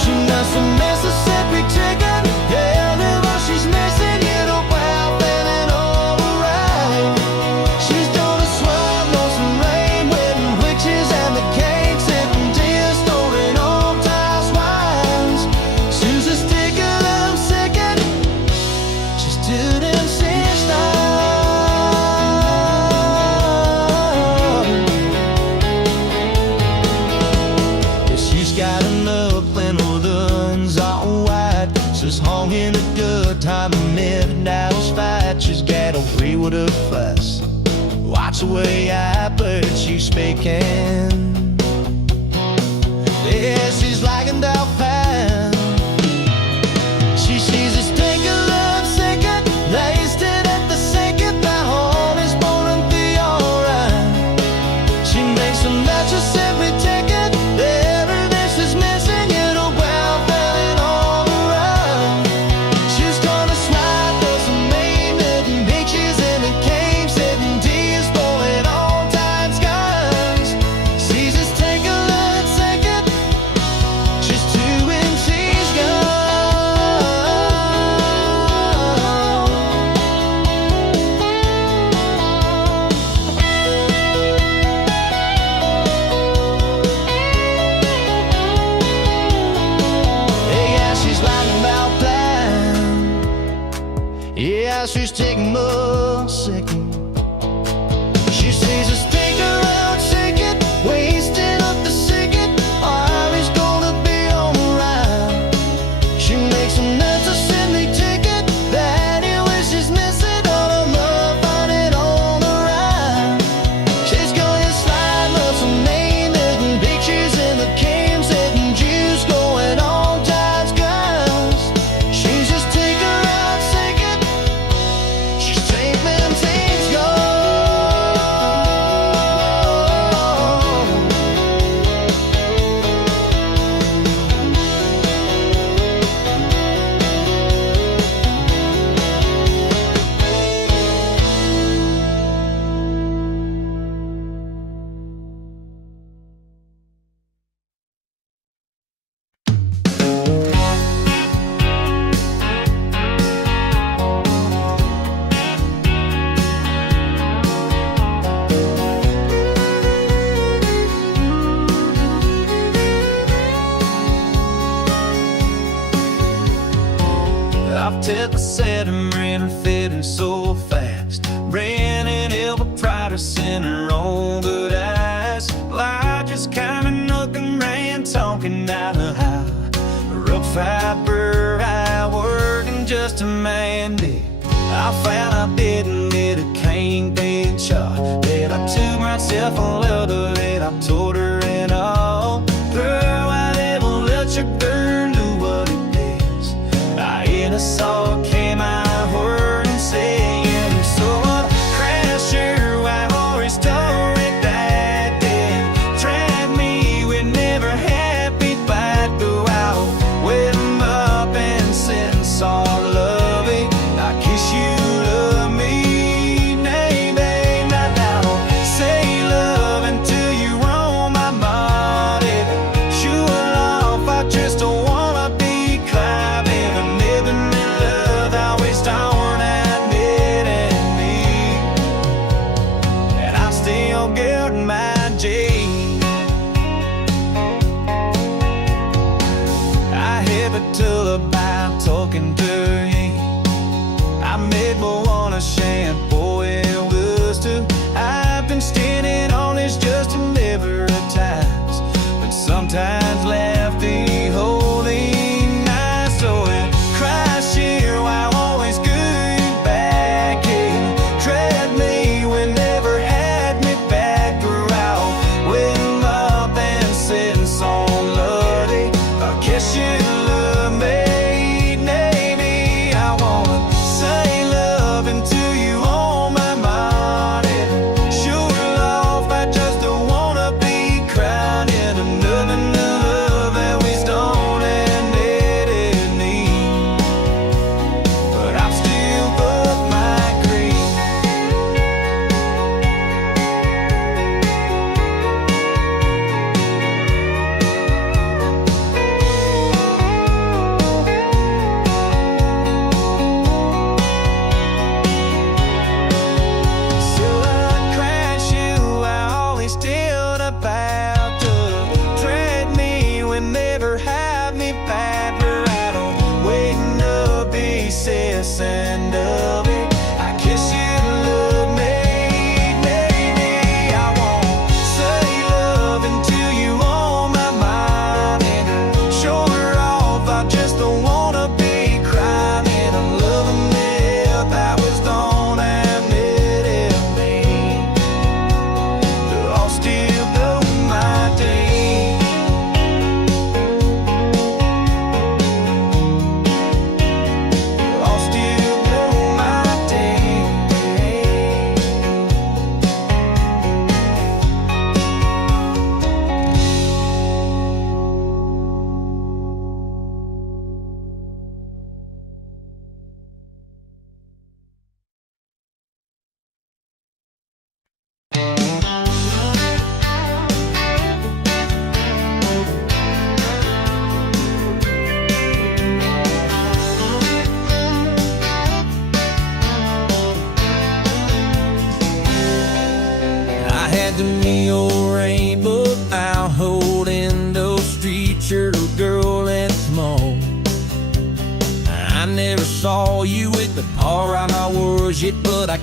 She knows some Mississippi chicken. Yeah, that's what she's missing. You know, wow, feeling all around. She's gonna swallow some rain, wedding witches and the cake, sipping tears, storing old ties wines. She's a sticker that I'm second. She's too damn sinister. In a good time of midnight fight, she's got away with her fuss. Watch the way I put she's speaking. Yeah, she's like a dolphin. She's a stinker love second, laced it at the second. My heart is born and be alright. She makes a match of every ticket. Every dish is missing, you know, well, feeling all around. She's gonna slide through some maiden beaches in the cave, sitting tears falling on tight skies. She's just take a look second. She's 2 inches yeah, she's lying about plan. Yeah, she's taking more second. She sees us take her out second, wasting up the second. Iris gonna be alright. She makes some nuts to send me ticket. That he wishes missing all of love, finding on the ride. She's going slide love some maiden pictures in the cams, setting juice going on tight skies. She's just take her out second. She's taking things go. I've took a set and ran fitting so fast, ran in ever pride in her own good eyes. Well, I just kinda nook and ran, talking out of how rough fiber I working just a man did. I found I didn't get a cane big shot, that I took myself a letter that I told her and all. Girl, I never let your girl do what it is. I in a saw came I heard and saying, so what crashed your white horse story that day. Drag me with never happy fight, go out, wet 'em up and send saw loving. I kiss you, love me, nay, babe, not now. Say love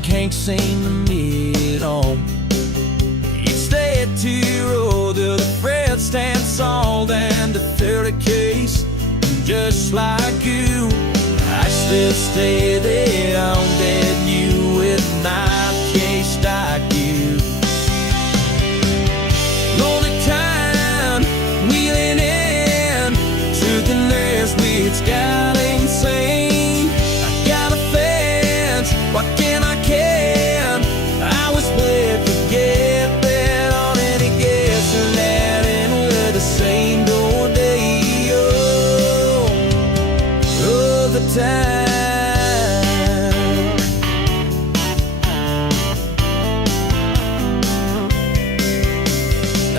can't seem to meet it on. Each day at 2 to the Fred stand sold and to 30 case. Just like you, I still stay there on dead you with a knife case like you. Lonely town, wheeling in, took an ass which got insane. I got a fence, what can I can? I was glad to get that on any guess and that in with the same door day. Oh, the time.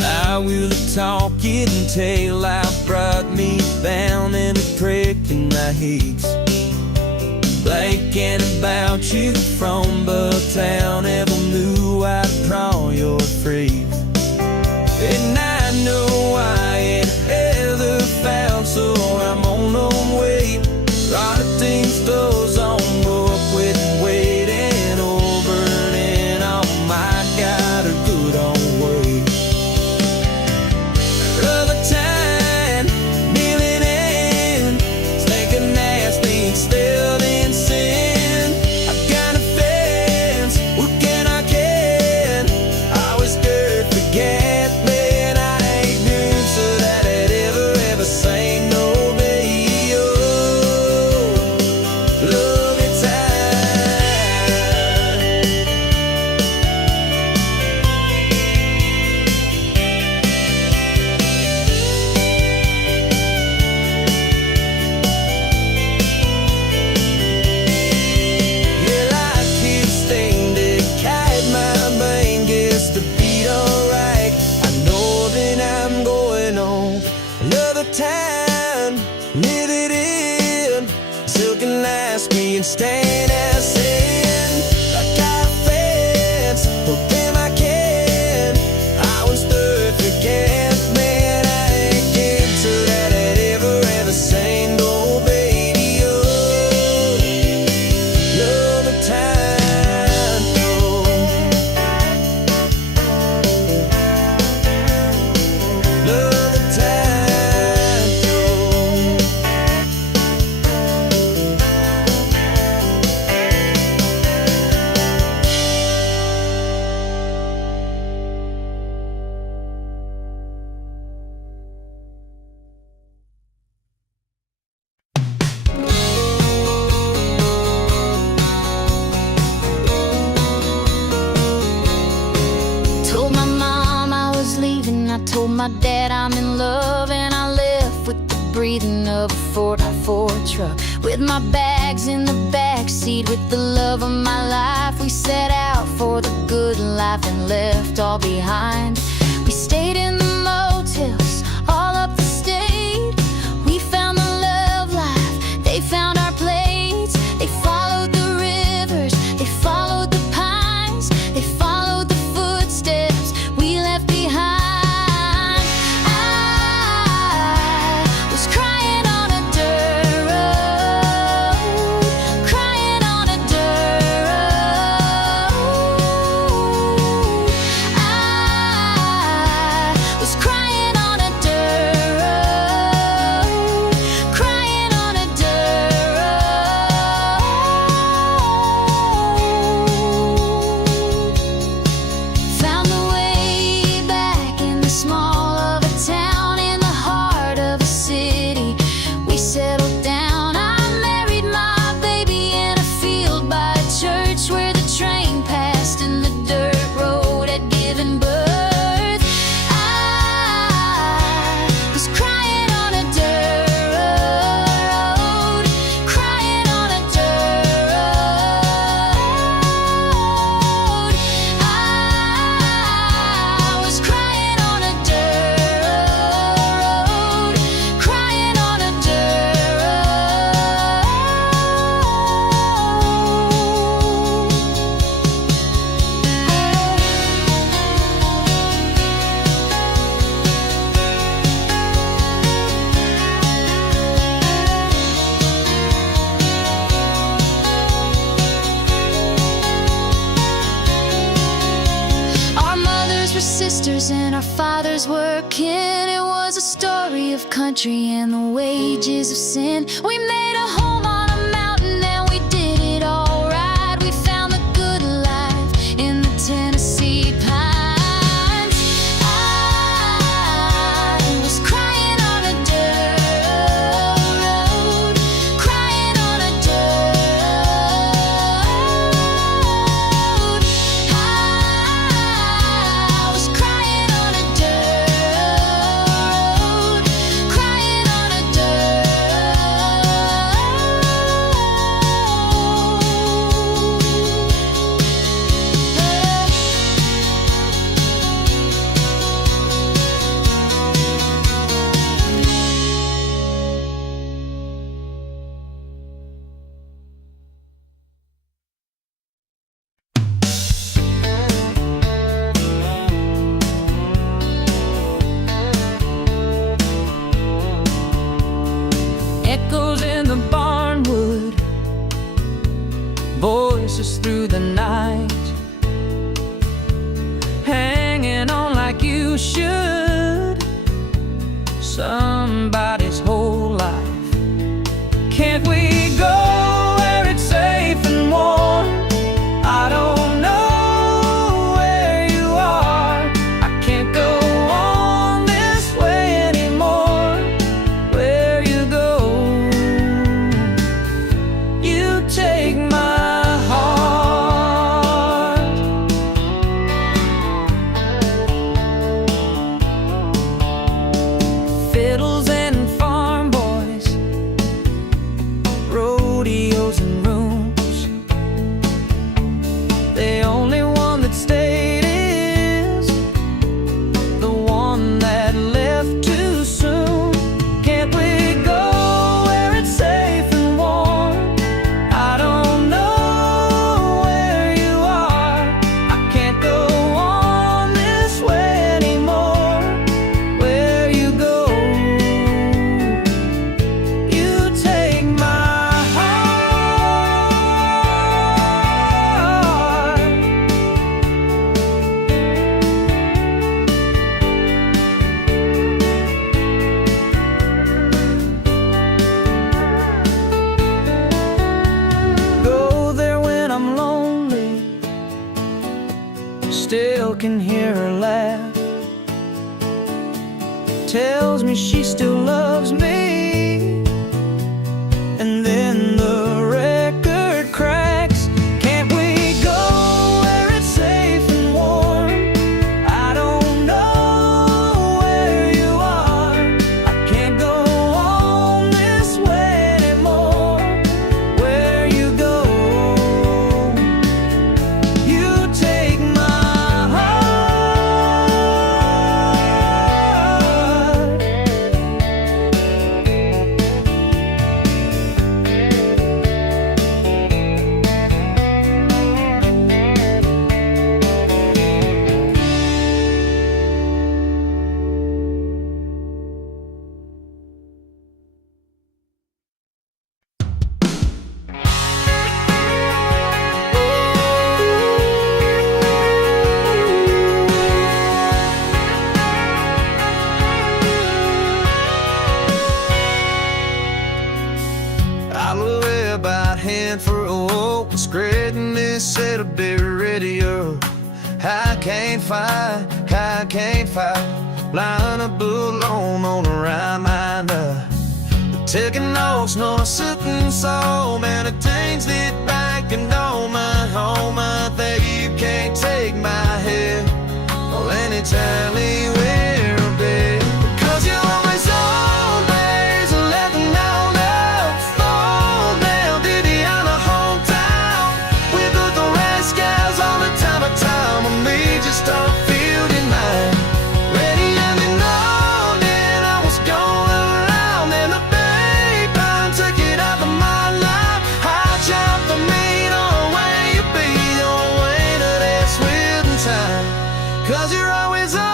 I will talk it until life brought me down and a prick in my heat. Blanking about you from Bucktown, never knew I'd draw your phrase. And I know I ain't ever found, so I'm on my way. A lot of things goes on, book with waiting over and on. My God, a good old way. Other time, living in, stinking nasty, still in sin. I've got a fence, what can I can? I was good, forget me, I ain't doing so that it ever sang no baby. Oh, love it time. Yeah, like you stained it, kite my brain gets to beat alright. I know that I'm going on another time, live it in, silken last me and stand as sin. I got a fence, hoping I can. I was third, forget man, I ain't getting to that it ever sang no baby. Oh, love the time, oh. Love the time, oh. Told my mom I was leaving, I told my dad I'm in love, and I left with the breathing of a 4x4 truck, with my bags in the backseat, with the love of my life. We set out for the good life and left all behind. We stayed in the motels all up the state. We found the love life, they found our plates. They followed the rivers, they followed the pines, they followed the footsteps we left behind. I was crying on a dirt road, crying on a dirt road. I sisters and our fathers working. It was a story of country and the wages of sin. We made a home on a mountain and we did it all right. We found the good life in the Tennessee pines. I was crying on a dirt road, crying on a dirt road. I was crying on a dirt road, crying on a dirt Echoes in the barnwood, voices through the night, hanging on like you should, somebody's whole life. Can't we go where it's safe and warm? I don't know where you are. I can't go on this way anymore. Where you go, you take my heart. Fiddles and farm boys, rodeos and rooms. The only one that stayed is the one that left too soon. Can't we go where it's safe and warm? I don't know where you are. I can't go on this way anymore. Where you go, you take my heart. Go there when I'm lonely, still can hear her laugh. Tells me she still loves me, and then the record cracks. Can't we go where it's safe and warm? I don't know where you are. I can't go on this way anymore. Where you go, you take my heart. I lay about hand for a walk, spreading this set of big radio. I can't fight, lying a alone on a reminder. Taking notes, no sitting so man, it taints it back and on my home. I think you can't take my head, well, anytime, anywhere, babe. Cause you're always always letting down love, fall down, dini on a hometown. We put the rascals on the time of time when we just don't feel in mind. Ready and known, and I was going around, and the babe took it out of my life. I jumped the meat on where you be, on way to that sweet time. Cause you're always over.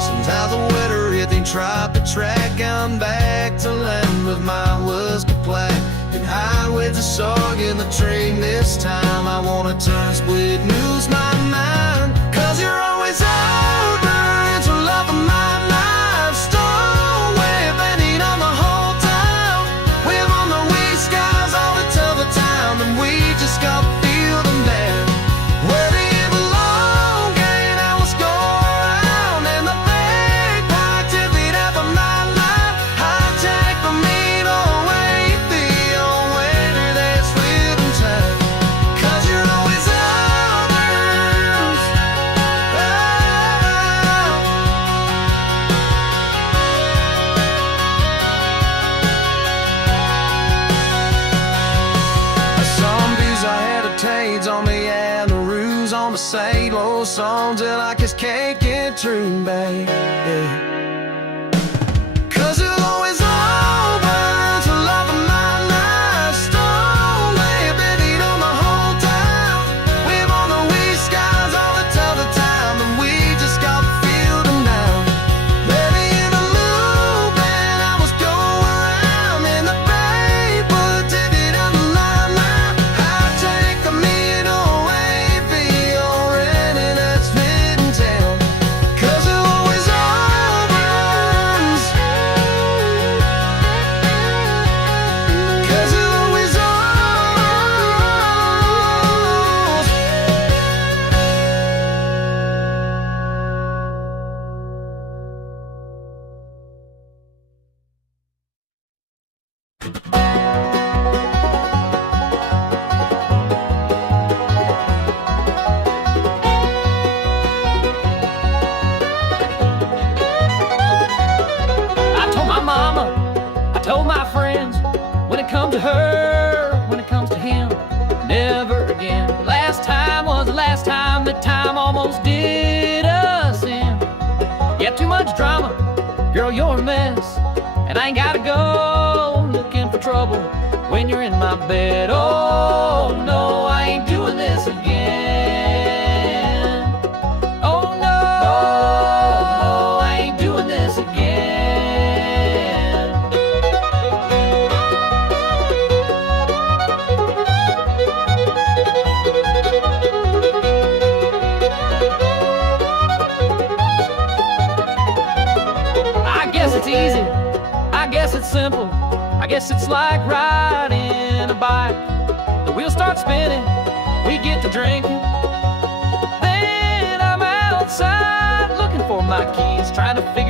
Sometimes the weather hit, they tried to track. I'm back to land with my whiskey plaque and highway heads are sunk in the train this time. I wanna turn split and lose my mind. Cause you're always out there, it's a love of my life. Stowaway, bending on the whole town. We're on the wee skies all the time, and we just got to feel them there. Where do you belong? Gang hours go around, and the big party beat up on my life. Hijack the mean away, the old waiter that's with them time. Cause you're always out there. Some views I hesitates on me and the ruse on the same old songs that I just can't get through, babe. Yeah. Cause you'll always over to love of my life. Stowaway, beating on the whole town. We're on the wee skies all the time, and we just got to feel them now. Ready in the loop, and I was going around in the bay, put a ticket on the line now. I take the mean away, be already that's fitting town. Cause it always overs. Cause it always overs. I told my mama, I told my friends, when it comes to her, when it comes to him, never again. Last time was the last time, the time almost did us in. Yeah, too much drama, girl, you're a mess, and I ain't gotta go looking for trouble when you're in my bed. Oh no, I ain't doing this again. Oh no, I ain't doing this again. I guess it's easy, I guess it's simple, I guess it's like riding a bike. The wheels start spinning, we get to drinking, then I'm outside looking for my keys, trying to figure